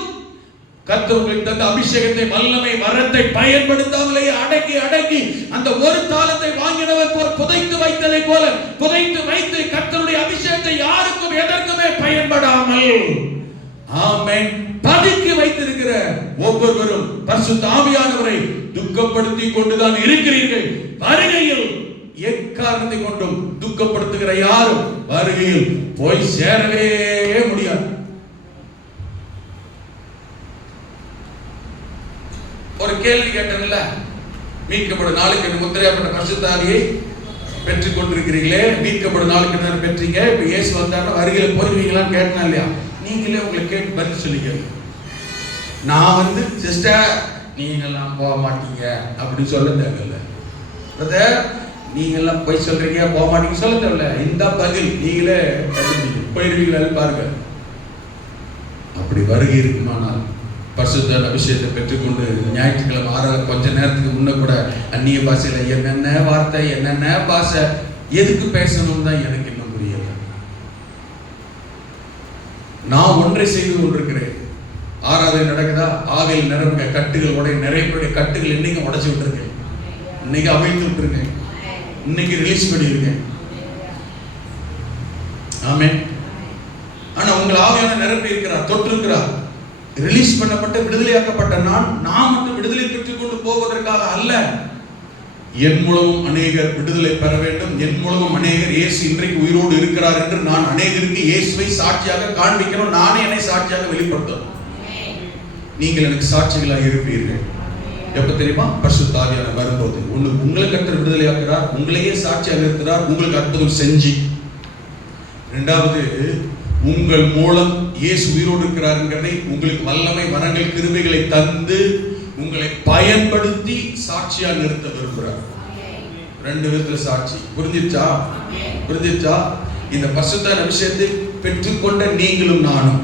கர்த்தர் உங்களுக்கு தந்த அபிஷேகத்தை, வல்லமை, வரத்தை பயன்படுத்தாமலே அடக்கி அந்த ஒரு தாளத்தை வாங்கினவர் போல் புதைத்து வைத்ததை போல புதைத்து வைத்து கர்த்தருடைய அபிஷேகத்தை யாருக்கும் எதற்குமே பயன்படாமல் ஆமென் பதுக்கி வைத்திருக்கிற ஒவ்வொருவரும் பரிசுத்த ஆவியானவரை துக்கப்படுத்தி கொண்டுதான் இருக்கிறீர்கள். வருகையில் எக்காரணத்தை கொண்டும் துக்கப்படுத்துகிற யாரும் வருகையில் போய் சேரவே முடியாது. ஒரு கேள்வி கேட்டேன்ல, மீட்கப்படும் நாளுக்கு முத்திரையாப்பட்ட பரிசுத்த ஆவியை பெற்றுக் கொண்டிருக்கிறீங்களே, மீட்கப்படும் நாளுக்கு பெற்றீங்க, இப்ப இயேசு வந்தாருன்னா வருகையில் போயிருவீங்களான்னு கேட்டேன் இல்லையா? நீங்களே உங்களை கேட்டு பதில் சொல்லிக்க. நான் சிஸ்டர் நீங்கெல்லாம் போக மாட்டீங்க அப்படின்னு சொல்ல தேவையில்லை. பிரதர் நீங்கெல்லாம் போய் சொல்றீங்க போக மாட்டீங்க சொல்ல தேவையில்லை. இந்த பதில் நீங்களே போயிருவீங்களா பாருங்க. அப்படி வருகை இருக்குமானால் பரிசுத்த அபிஷேகத்தை பெற்றுக்கொண்டு ஞாயிற்றுக்கிழமை கொஞ்ச நேரத்துக்கு முன்ன கூட அந்நிய பாஷையில என்னென்ன வார்த்தை என்னென்ன பாஷை எதுக்கு பேசணும் தான் எனக்கு இன்னும் புரியல. நான் ஒன்றை செய்து கொண்டிருக்கிறேன். ஆராதனை நடக்குதா, ஆவியில் நிரம்புங்க, கட்டுகள் உடைய நிறைய பேருடைய கட்டுகள் இன்னைக்கு உடைச்சு விட்டுருக்கேன், இன்னைக்கு அமைத்து விட்டுருக்கேன், இன்னைக்கு ரிலீஸ் பண்ணியிருக்கேன். ஆமென். ஆனா உங்கள் ஆவியான நிரம்பி இருக்கிறார், தொற்று இருக்கிறார். ரிலீஸ் பண்ணப்பட்ட விடுதலையாக்கப்பட்ட நான் மட்டும் விடுதலை பெற்றுக் கொண்டு போவதற்காக அல்ல, என் மூலமும் அநேகர் விடுதலை பெற வேண்டும். என் மூலமும் அநேகர் இயேசு இன்றைக்கு உயிரோடு இருக்கிறார் என்று நான் அநேகருக்கு இயேசுவை சாட்சியாக காண்பிக்கணும். நானே என்னை சாட்சியாக வெளிப்படுத்தணும். நீங்கள் எனக்கு சாட்சிகளாக இருப்பீர்கள். எப்ப தெரியுமா? பரிசுத்த ஆவியானவர் வரும்போது. உங்களை கர்த்தர் விடுதலையாக்குறார், உங்களையே சாட்சியாக இருக்கிறார், உங்களுக்கு அற்புதம் செஞ்சு. இரண்டாவது, உங்கள் மூலம் இயேசு உயிரோடு இருக்கிறார் என்கிறதை உங்களுக்கு வல்லமை வரங்கள் கிருபைகளை தந்து உங்களை பயன்படுத்தி சாட்சியா நிறுத்த விரும்புகிறார். ரெண்டு விதத்துல சாட்சி. புரிஞ்சிருச்சா? இந்த பரிசுத்த அபிஷேகத்தை பெற்றுக்கொண்ட நீங்களும் நானும்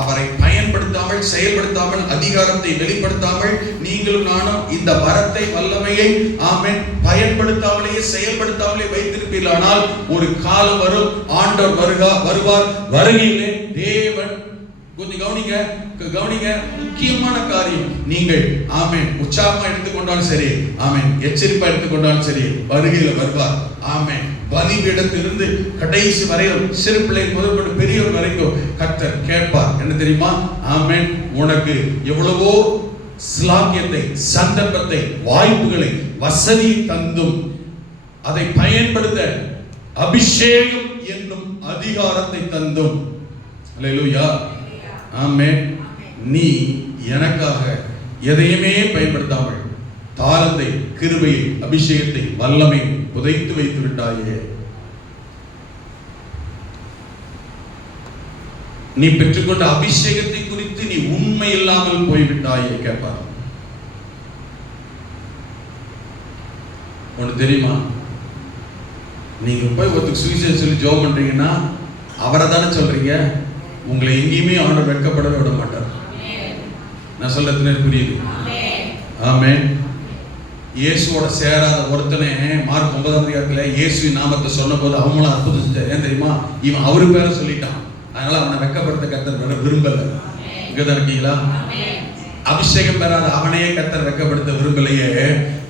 அவரை பயன்படுத்தாமல், செயல்படுத்தாமல், அதிகாரத்தை வெளிப்படுத்தாமல் நீங்களும் நானும் இந்த வரத்தை வல்லமையை ஆமென் பயன்படுத்தாமலேயே செயல்படுத்தாமலே வைத்திருப்பீர்களானால் ஒரு காலம் வரும், ஆண்டவர் வருவார். வருகையிலே தேவன் கொஞ்சம் கவனிங்க முக்கியமான காரியம். நீங்கள் ஆமென் உற்சாகமா எடுத்துக்கொண்டாலும் சரி, ஆமென் எச்சரிப்பா எடுத்துக்கொண்டாலும் சரி, வருகையில வருவார். ஆமென். பலிபீடத்திலிருந்து கடைசி வரையும் சிறு பிள்ளை முதற்கொண்டு பெரியவர் வரைக்கும் கர்த்தர் கேட்பார். என்ன தெரியுமா? ஆமென். உனக்கு எவ்வளவோ ஸ்லாக்கியத்தை, சந்தர்ப்பத்தை, வாய்ப்புகளை, வசதியை தந்தும் அதை பயன்படுத்த அபிஷேகம் என்னும் அதிகாரத்தை தந்தும், அல்லேலூயா, ஆமென், நீ எனக்காக எதையுமே பயன்படுத்தாமல் தாளத்தை, கிருபையை, அபிஷேகத்தை, வல்லமை புதைத்து வைத்து விட்டாயே. நீ பெற்றுக்கொண்ட அபிஷேகத்தை குறித்து நீ உண்மை இல்லாமல் போய்விட்டாயே கேட்பார். ஒண்ணு தெரியுமா? நீங்க போய் ஒருத்தருக்கு சுவிசேஷம் சொல்லி ஜெபம் பண்றீங்கன்னா அவரை தானே சொல்றீங்க. உங்களை எங்கேயுமே ஆண்டவர் வெட்கப்படவே விட மாட்டார். நான் சொல்றது புரியுது? ஆமென். இயேசுவோட சேராத ஒருத்தனே மார்க் 9ஆம் அதிகாரத்துல இயேசுவின் நாமத்தை சொன்ன போது அவங்களும் அற்புதம் செஞ்சார். ஏன் தெரியுமா? இவன் அவரு பேரை சொல்லிட்டான். அதனால அவனை வெட்கப்படுத்த கர்த்தர் விரும்பல. இங்கதான் இருக்கீங்களா? அபிஷேகம் பெறாத அவனையே கர்த்தர் வெட்கப்படுத்த விரும்பலையே.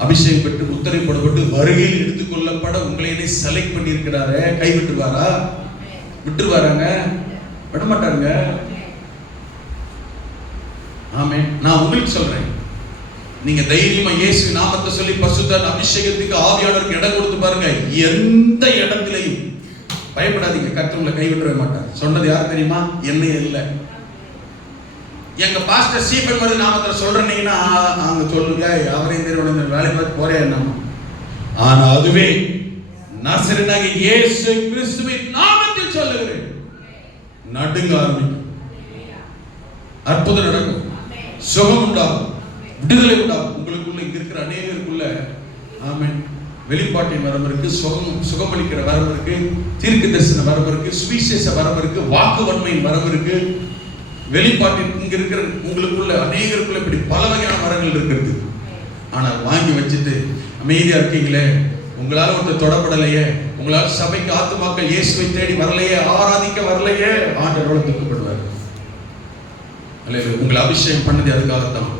அபிஷேகம் பெற்று உத்தரவு போடப்பட்டு வருகையில் எடுத்துக்கொள்ளப்பட உங்களை செலக்ட் பண்ணி இருக்கிறாரு. கை விட்டுருவாரா? விட்டுருவாராங்க? விட மாட்டாருங்க. ஆமென். நான் உங்களுக்கு சொல்றேன், நீங்க தைரியமா இயேசு நாமத்தை சொல்லி பரிசுத்த அபிஷேகத்துக்கு ஆவியானவருக்கு இடம் கொடுத்து பாருங்க. எந்த இடத்திலையும் பயப்படாதீங்க, கர்த்தர் உங்களை கைவிடவே மாட்டார். சொன்னது யார் தெரியுமா? என்னையே இல்லை. எங்க பாஸ்டர் ஸ்டீபன் மாதிரி நாமத்தை சொல்றீங்கன்னா அங்க சொல்லுங்க, அவரையும் தெரியும் வேலை பார்த்து போறே நம்ம. ஆனா அதுவே நசரேயனாகிய இயேசு கிறிஸ்துவின் நாமத்தில் சொல்லுகிறேன், நடுங்க ஆரம்பிக்கும், அற்புதம் நடக்கும், சுகம் உண்டாகும், விடுதலை உண்டாகும். உங்களுக்குள்ள இங்க இருக்கிற அநேகருக்குள்ள ஆமென் வெளிப்பாட்டின் வரம் இருக்கு, சுகமளிக்கிற வரம் இருக்கு, தீர்க்க தரிசன வரம் இருக்கு, சுவிசேஷ வரம் இருக்கு, வாக்கு வன்மையின் வரம் இருக்கு. வெளிப்பாட்டின் இங்க இருக்கிற உங்களுக்குள்ள அநேகருக்குள்ள இப்படி பல வகையான வரங்கள் இருக்கிறது. ஆனால் வாங்கி வச்சுட்டு அமைதியா இருக்கீங்களே, உங்களால ஒருத்தர் தொடப்படலையே, உங்களால சபைக்கு ஆத்துமாக்கள் இயேசுவை தேடி வரலையே, ஆராதிக்க வரலையே, ஆண்டவரோட துக்கப்படுவார். அல்லேலூயா. உங்களை அபிஷேகம் பண்ணது அதுக்காகத்தான்.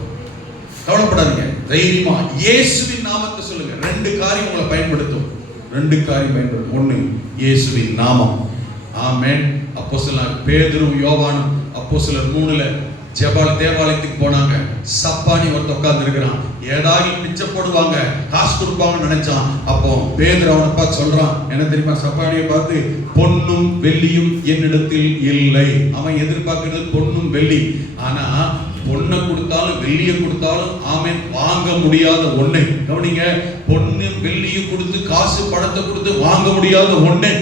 கவலைப்படாதீங்க, தைரியமா இயேசுவின் நாமத்தை சொல்லுங்க. ரெண்டு காரியம் உங்களை பயன்படுத்தும். ஒண்ணு இயேசுவின் நாமம். ஆமென். அப்போஸ்தலர் பேதுரு, யோவானும் அப்போஸ்தலர் 3ல தேவாலயத்துக்கு போனாங்க. சப்பானி ஒருத்தர் உட்கார்ந்து இருக்கிறான். ஏதாவது பிச்சை போடுவாங்க, காசு கொடுப்பாங்கன்னு நினைச்சான். அப்போ பேதுரு அவனை பார்த்து சொல்றான், என்ன தெரியுமா? சப்பானியை பார்த்து, பொன்னும் வெள்ளியும் என்னிடத்தில் இல்லை. அவன் எதிர்பார்க்கிறது பொன்னும் வெள்ளி. ஆனா பொண்ணை கொடுத்தாலும் வெள்ளியை கொடுத்தாலும் ஆமென் வாங்க முடியாத ஒண்ணு. கவனிங்க, பொண்ணு வெள்ளியை கொடுத்து காசு பணத்தை கொடுத்து வாங்க முடியாத ஒண்ணு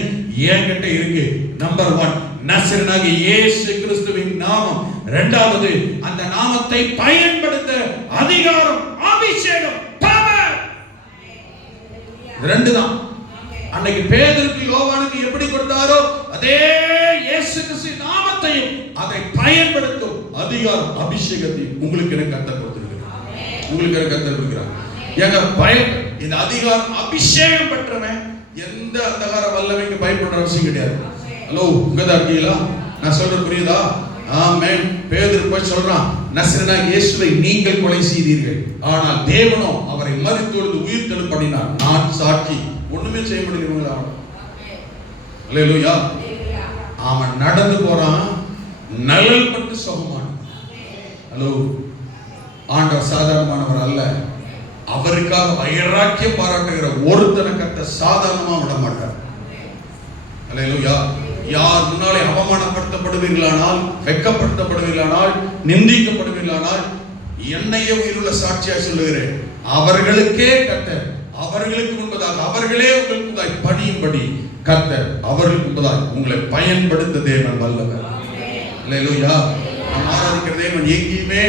என்கிட்ட இருக்கு. நம்பர் 1 நசரேயனாகிய இயேசு கிறிஸ்துவின் நாமம். இரண்டாவது, அந்த நாமத்தை பயன்படுத்த அதிகாரம், அபிஷேகம், பவர். ரெண்டு தான். அன்னைக்கு பேதுருக்கு யோவானுக்கு எப்படி கொடுத்தாரோ அதே இயேசு கிறிஸ்து நாமத்தையும் அதை பயன்படுத்தும் அதிகாரம், அபிஷேகத்தையும் உங்களுக்கு எனக்கு கர்த்தர் கொடுத்திருக்கிறார். உங்களுக்கு எனக்கு கர்த்தர் கொடுக்கிறார். ஏங்க பயம், இந்த அதிகாரம் அபிஷேகம் பெற்றவன் எந்த அந்தகார வல்லமைக்கு பயப்படுற அவசியம் கிடையாது. ஹலோ, உங்கதான் இருக்கீங்களா? நான் சொல்றது புரியுதா? ஆமென். பேதுரு போய் சொல்றான், நசரேயனாகிய இயேசுவை நீங்கள் கொலை செய்தீர்கள், ஆனால் தேவனோ அவரை மரித்தொழுது உயிர் தெழுப்பினார். நான் சாட்சி. ஒண்ணுமே செய்ய முடியல. அல்லேலூயா. அவன் நடந்து போறான், நலல் பட்டு சுகமான. ஹலோ, ஆண்டவர் சாதாரணமானவர் அல்ல. அவருக்காக வைராக்கியம் பாராட்டுகிற ஒருத்தனை கர்த்தர் சாதாரணமா விட மாட்டார். அல்லேலூயா. யார் முன்னாலே அவமானப்படுத்தப்படுவீர்களானால், வெட்கப்படுத்தப்படுவீர்களானால், நிந்திக்கப்படுவீர்களானால், என்னையே உயிருள்ள சாட்சியாக சொல்லுகிறேன், அவர்களுக்கே கர்த்தர் அவர்களுக்கு முன்பதாக, அவர்களே உங்களுக்கு முன்பதாக பணியும்படி கர்த்தர் அவர்களுக்கு முன்பதாக உங்களை பயன்படுத்த தேவன் வல்லவர். அல்லேலூயா. ஆராதிக்கிற தேவன் எங்கேயுமே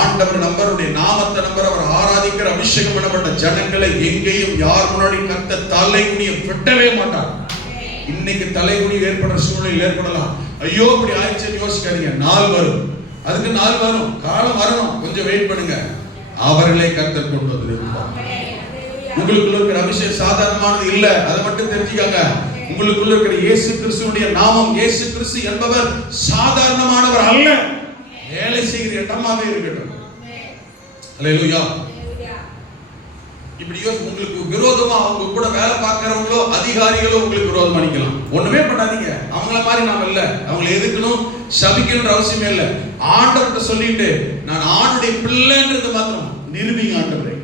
ஆண்டவர் நம்பருடைய நாமத்தை நம்பர் அவர் ஆராதிக்கிற அபிஷேகம் பண்ணப்பட்ட ஜனங்களை எங்கேயும் யார் முன்னாடி கர்த்தர் தலைகுனிய விட்டவே மாட்டார். இன்னைக்கு தலைகுனி ஏற்படுற சூழ்நிலை ஏற்படலாம். ஐயோ இப்படி ஆயிடுச்சுன்னு யோசிக்காதீங்க. நாள் வரும், அதுக்கு நாள் வரும், காலம் வரணும், கொஞ்சம் வெயிட் பண்ணுங்க. அவர்களை கர்த்தர் கொண்டு வந்து நிறுத்துவார். உங்களுக்குள்ள இருக்கிற அபிஷேகம் சாதாரணமானது இல்ல, அதை மட்டும் தெரிஞ்சுக்கங்க. உங்களுக்குள்ள இருக்கிற இயேசு கிறிஸ்துவுடைய நாமம், இயேசு கிறிஸ்து என்பவர் சாதாரணமானவர் அல்ல. வேலை செய்கிற இடமாவே இருக்கட்டும். அல்லேலூயா. இப்படியோ உங்களுக்கு விரோதமா அவங்க கூட வேலை பார்க்கிறவங்களோ அதிகாரிகளோ உங்களுக்கு விரோதமா நிக்கலாம். ஒண்ணுமே பண்ணாதீங்க. அவங்கள மாதிரி நாம இல்ல. அவங்களை எதுக்கணும், சபிக்கணும்ன்ற அவசியமே இல்ல. ஆண்டவர்கிட்ட சொல்லிட்டு நான் ஆண்டுடைய பிள்ளைன்றது மாத்திரம் நிரூபிங்க. ஆண்டவரே,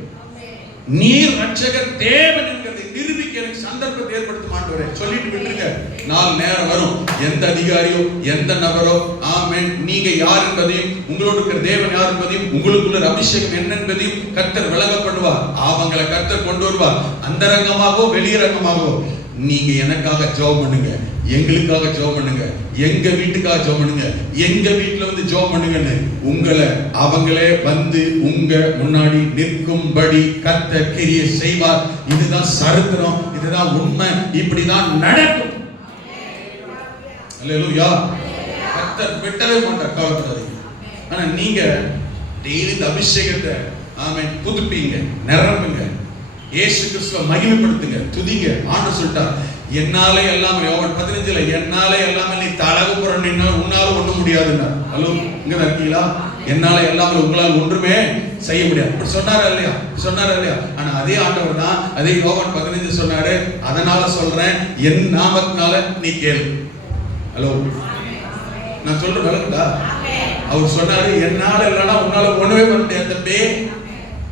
நீர் ரட்சகர் தேவன் என்கிறதை நிரூபிக்க எனக்கு சந்தர்ப்பத்தை ஏற்படுத்தும் ஆண்டவரே சொல்லிட்டு விட்டுருங்க. நாள் நேரம் வரும், எந்த அதிகாரியோ எந்த நபரோ, ஆமென், நீங்க யார் என்பதையும் உங்களோட இருக்கிற தேவன் யார் என்பதையும் உங்களுக்குள்ள அபிஷேகம் என்ன என்பதையும் கர்த்தர் விளங்க பண்ணுவார். அவங்களை கர்த்தர் கொண்டு வருவார். அந்தரங்கமாகவோ வெளியரங்கமாகவோ நீங்க எனக்காக ஜெபம் பண்ணுங்க, எங்களுக்காக ஜெபம் பண்ணுங்க, எங்க வீட்டுக்காக ஜெபம் பண்ணுங்க, எங்க வீட்டுல வந்து ஜெபம் பண்ணுங்கன்னு உங்களை அவங்களே வந்து உங்க முன்னாடி நிற்கும்படி கர்த்தர் கிரியை செய்வார். இதுதான் சரித்திரம், இதுதான் உண்மை, இப்படிதான் நடக்கும். அல்லேலூயா. கர்த்தர் விட்டவே மாட்டார், கவலைப்படாதீங்க. ஆனா நீங்க டெய்லி இந்த அபிஷேகத்தை ஆமென் புதுப்பிங்க, நிரப்புங்க, இயேசு கிறிஸ்துவை மகிமைப்படுத்துங்க, துதிங்க. ஆண்டவர் சொல்லிட்டார், என்னாலே எல்லாம், யோவான் 15ல என்னாலே எல்லாம் நீ தலகு புரண்டினா உன்னால ஒண்ணும் முடியாதுன்னா. ஹலோ, இங்க இருக்கீங்களா? என்னால எல்லாம் உங்களால் ஒன்றுமே செய்ய முடியாது. இப்படி சொன்னாரா இல்லையா? சொன்னாரா இல்லையா? ஆனா அதே ஆண்டவர் தான் அதே யோவான் 15 சொன்னாரு, அதனால சொல்றேன் என் நாமத்தினால நீ கேளு. ஹலோ, நான் சொல்ற விளக்குதா? அவர் சொன்னாரு, என்னால இல்லைன்னா உன்னால ஒண்ணுமே பண்ண முடியாது தம்பி.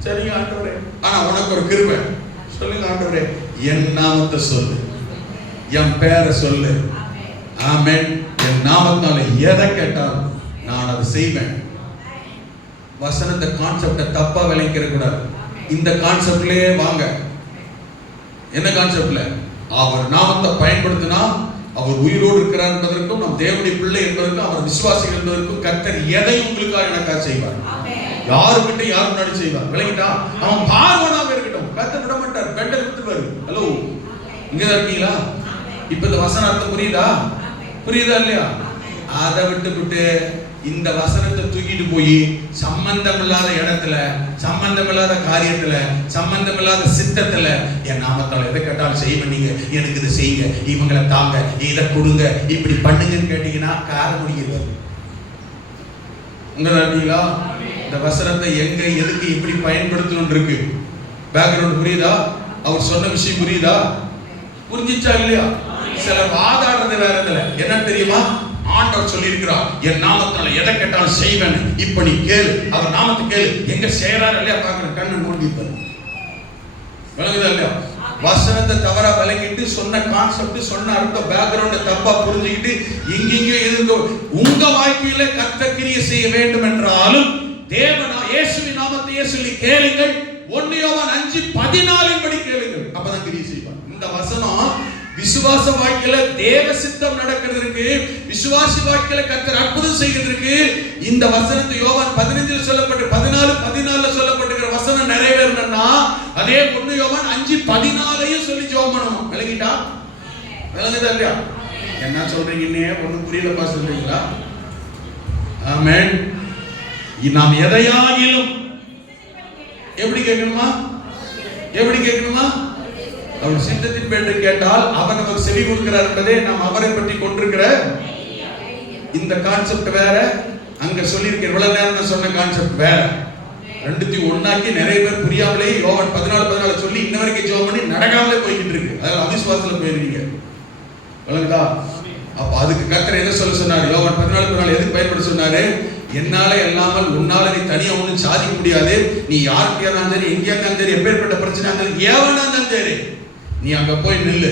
சரிங்க ஆண்டவரே, ஆனா உனக்கு ஒரு கிருபை. சொல்லுங்க ஆண்டவரே, என் நாமத்தை சொல்லு, என் பேரை சொல்லு. ஆமென். என் நாமத்தால எதை கேட்டாலும் நான் அதை செய்வேன். வசனத்தை கான்செப்டை தப்பா விளங்கிக்கிற கூடாது. இந்த கான்செப்ட்லயே வாங்க. என்ன கான்செப்ட்ல? அவர் நாமத்தை பயன்படுத்தினா அவர் உயிரோடு இருக்கிறார் என்பதற்கும், நம் தேவனுடைய பிள்ளை என்பதற்கும், அவர் விசுவாசிகள் என்பதற்கும் கர்த்தர் எதை உங்களுக்காக எனக்காக செய்வார். யாருக்கிட்ட யார் முன்னாடி செய்வார். விளங்கிட்டா? அவன் பார்வனாக இருக்கட்டும், கர்த்தர் விட மாட்டார், பெண்டை விட்டுருவாரு. ஹலோ, இங்கதான் இருக்கீங்களா? இப்ப இந்த வசன அர்த்தம் புரியுதா? புரியுதா இல்லையா? அதை விட்டு இந்த வசனத்தை தூக்கிட்டு போய் சம்பந்தம் இல்லாத இடத்துல, சம்பந்தம் இல்லாத காரியத்துல, சம்பந்தம் இல்லாத சித்தத்துல என் நாமத்தால் எதை கேட்டாலும் செய்வேன், நீங்க எனக்கு இதை செய்யுங்க, இவங்களை தாங்க, இதை கொடுங்க, இப்படி பண்ணுங்கன்னு கேட்டீங்கன்னா கார முடியாது. உங்க இருக்கீங்களா? இந்த வசனத்தை எங்க எதுக்கு எப்படி பயன்படுத்தணும் இருக்கு. பேக்ரவுண்ட் புரியுதா? அவர் சொன்ன விஷயம் புரியுதா? புரிஞ்சிச்சா இல்லையா? சிலர் வாதாடுறது வேற இதுல என்ன தெரியுமா? ஆண்டவர் சொல்லி இருக்கிறார், என் நாமத்தால எதை கேட்டாலும் செய்வேன், இப்ப நீ கேளு, அவர் நாமத்தை கேளு, எங்க செய்யறாரு இல்லையா பாக்குற கண்ணு நோண்டிப்பாரு. விளங்குதா இல்லையா? வசனத்தை தவறா விளங்கிட்டு சொன்ன கான்செப்ட், சொன்ன அர்த்தம், பேக்ரவுண்ட தப்பா புரிஞ்சுக்கிட்டு எங்கெங்கயோ எதுக்கோ உங்க வாழ்க்கையில கர்த்தர் கிரியை செய்ய வேண்டும் என்றாலும் தேவனா இயேசுவின் நாமத்தையே சொல்லி கேளுங்கள். 1 யோவான் 5:14 படி கேளுங்கள், அப்பதான் கிரியை செய்வார். இந்த வசனம் விசுவாச வாழ்க்கையில தேவ சித்தம் நடக்கிறதுக்கு, விசுவாசி வாழ்க்கையில கர்த்தர் அற்புதம் செய்கிறதுக்கு இந்த வசனத்தை யோவான் 15 சொல்லப்பட்டு 14 சொல்லப்பட்டிருக்கிற வசனம் நிறைவேறணும்னா அதே 1 யோவான் 5:14 சொல்லி ஜெபம் பண்ணணும். விளங்கிட்டா? விளங்குதா இல்லையா? என்ன சொல்றீங்கன்னே ஒண்ணும் புரியலப்பா சொல்றீங்களா? ஆமென். நாம் எதையாகிலும் எப்படி கேட்கணுமா? எப்படி கேட்கணுமா? அவர் சித்தத்தின் பேரில் கேட்டால் அவர் நமக்கு செவி கொடுக்கிறார் என்பதே நாம் அவரை பற்றி கொண்டிருக்கிற இந்த கான்செப்ட் வேற, அங்க சொல்லியிருக்கிற இவ்வளவு நேரம் நான் சொன்ன கான்செப்ட் வேற. ரெண்டுத்தையும் ஒண்ணாக்கி நிறைய பேர் புரியாமலே யோவான் 14 சொல்லி இன்ன வரைக்கும் ஜெபம் பண்ணி நடக்காமலே போய்கிட்டு இருக்கு. அதாவது அவிசுவாசத்துல போயிருக்கீங்க. விளங்குதா? அப்ப அதுக்கு கர்த்தர் என்ன சொல்ல சொன்னார்? யோவான் 14 எதுக்கு பயன்படுத்த சொன்னாரு? என்னால இல்லாமல் உன்னால நீ தனியா ஒண்ணும் சாதிக்க முடியாது. நீ யார்கிட்டயா இருந்தாலும் சரி, எங்கேயா இருந்தாலும் சரி, எப்பேற்பட்ட பிரச்சனை இருந்தாலும் எவனா இருந்தாலும் சரி, நீ அங்க போய் நில்லு,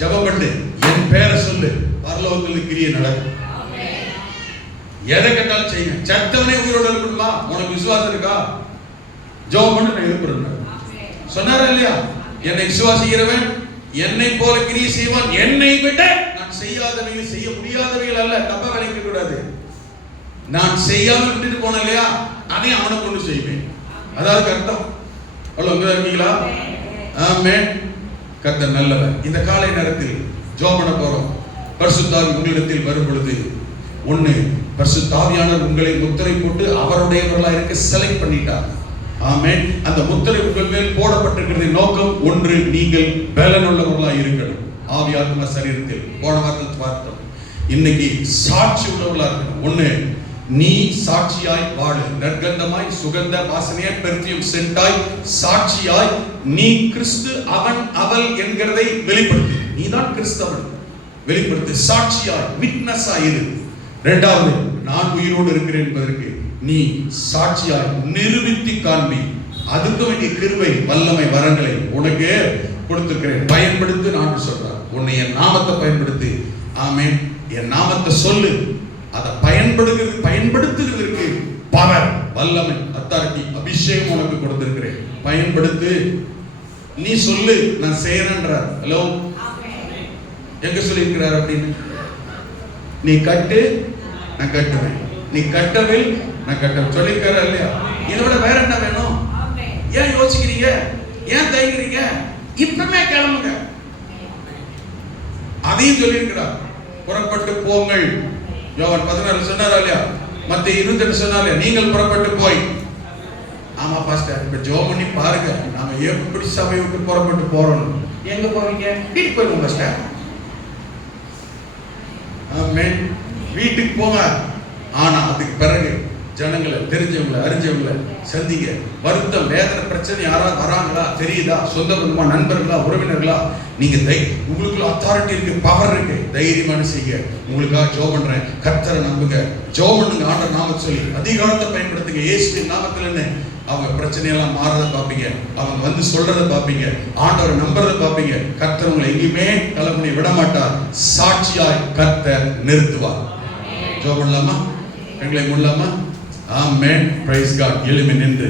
ஜெபம் பண்ணு, என் பேரை சொல்லு, பரலோகத்தில் கிரியை நடக்கும். எதை கேட்டாலும் செய்யுங்க. சத்தவனே உயிரோட இருக்கணுமா? உனக்கு விசுவாசம் இருக்கா? ஜெபம் பண்ணு, நான் எழுப்புறேன் சொன்னாரா இல்லையா? என்னை விசுவாசிக்கிறவன் என்னை போல கிரியை செய்வான், என்னை விட நான் செய்யாதவைகள் செய்ய முடியாதவைகள் அல்ல. தப்பா விளைக்க கூடாது. நான் செய்யாம விட்டுட்டு போனேன் இல்லையா, அதை அவனை கொண்டு செய்வேன். அதாவது அர்த்தம். அவ்வளவு இருக்கீங்களா? ஆமென். கர்த்தர் நல்லவர். இந்த காலை நேரத்தில் ஜெபம் பண்ண போறோம். பரிசுத்த ஆவி உங்களிடத்தில் வரும் பொழுது ஒண்ணு, பரிசுத்த ஆவியானவர் உங்களை முத்திரை போட்டு அவருடையவர்களா இருக்க செலக்ட் பண்ணிட்டார். ஆமென். அந்த முத்திரை உங்கள் மேல் போடப்பட்டிருக்கிறது நோக்கம் ஒன்று, நீங்கள் பலனுள்ளவர்களா இருக்கணும். ஆவி ஆத்மா சரீரத்தில். போன வாரத்தில் பார்த்தோம். இன்னைக்கு சாட்சி உள்ளவர்களா இருக்கணும். ஒண்ணு, நீ சாட்சியாய் வாழு. நற்கந்தமாய், சுகந்த வாசனையாய், பெர்ஃபியூம் சென்டாய், சாட்சியாய் நீ கிறிஸ்து அவன் அவள் என்கிறதை வெளிப்படுத்து. நீதான் கிறிஸ்தவன், வெளிப்படுத்து. சாட்சியாய், விட்னஸாய் இரு. இரண்டாவது, நான் உயிரோடு இருக்கிறேன் என்பதற்கு நீ சாட்சியாய் நிரூபித்து காண்பி. அதுக்கு வேண்டிய கிருபை, வல்லமை, வரங்களை உனக்கு கொடுத்திருக்கிறேன், பயன்படுத்து. நான் சொல்றேன், உன்னை என் நாமத்தை பயன்படுத்து. ஆமென். என் நாமத்தை சொல்லு. அதை பயன்படுத்துகிறதுக்கு பவர், வல்லமை, அத்தாரிட்டி, அபிஷேகம் உனக்கு கொடுத்திருக்கிறேன், பயன்படுத்து. நீ சொல்லு, நான் செய்யறேன்றார். ஹலோ, எங்க சொல்லியிருக்கிறார் அப்படின்னு? நீ கட்டு, நான் கட்டுவேன். நீ கட்டவில், நான் கட்டுவேன் சொல்லியிருக்காரா இல்லையா? இதோட வேற என்ன வேணும்? ஏன் யோசிக்கிறீங்க? ஏன் தயங்குறீங்க? இப்பமே கிளம்புங்க. அதையும் சொல்லியிருக்கிறார். புறப்பட்டு போங்கள். யோவான் 14 சொன்னாரா இல்லையா? மத்தேயு 28 சொன்னாரா? நீங்கள் புறப்பட்டு போய். ஆமா பாஸ்டர், இப்ப ஜெபம் பண்ணி பாருங்க, நாம எப்படி சபையை விட்டு புறப்பட்டு போறோம். எங்க போவீங்க? வீட்டுக்கு போயிருங்க பாஸ்டர். ஆமென். வீட்டுக்கு போங்க. ஆனா அதுக்கு பிறகு ஜனங்களை, தெரிஞ்சவங்களை, அறிஞ்சவங்களை சந்திங்க. வருத்தம், வேதனை, பிரச்சனை யாராவது வராங்களா தெரியுதா? சொந்த பந்தமா, நண்பர்களா, உறவினர்களா? நீங்க உங்களுக்குள்ள அத்தாரிட்டி இருக்கு, பவர் இருக்கு, தைரியமான செய்ய. உங்களுக்காக ஜெபம் பண்றேன். கர்த்தரை நம்புங்க, ஜெபம் பண்ணுங்க. ஆண்டவர் நாமத்தை சொல்லி அதிகாரத்தை பயன்படுத்துங்க. இயேசுவின் நாமத்துல அவங்க பிரச்சனையெல்லாம் மாறதை பார்ப்பீங்க. அவங்க வந்து சொல்றதை பார்ப்பீங்க. ஆண்டவரை நம்புறதை பார்ப்பீங்க. கர்த்தர் உங்களை எங்கேயுமே தலைமுறை விட மாட்டார். சாட்சியாய் கர்த்தர் நிறுத்துவார். ஜெபம் பண்ணலாமா? எங்களை முடியலாமா? ஆமென். Price God. எழுமி நின்று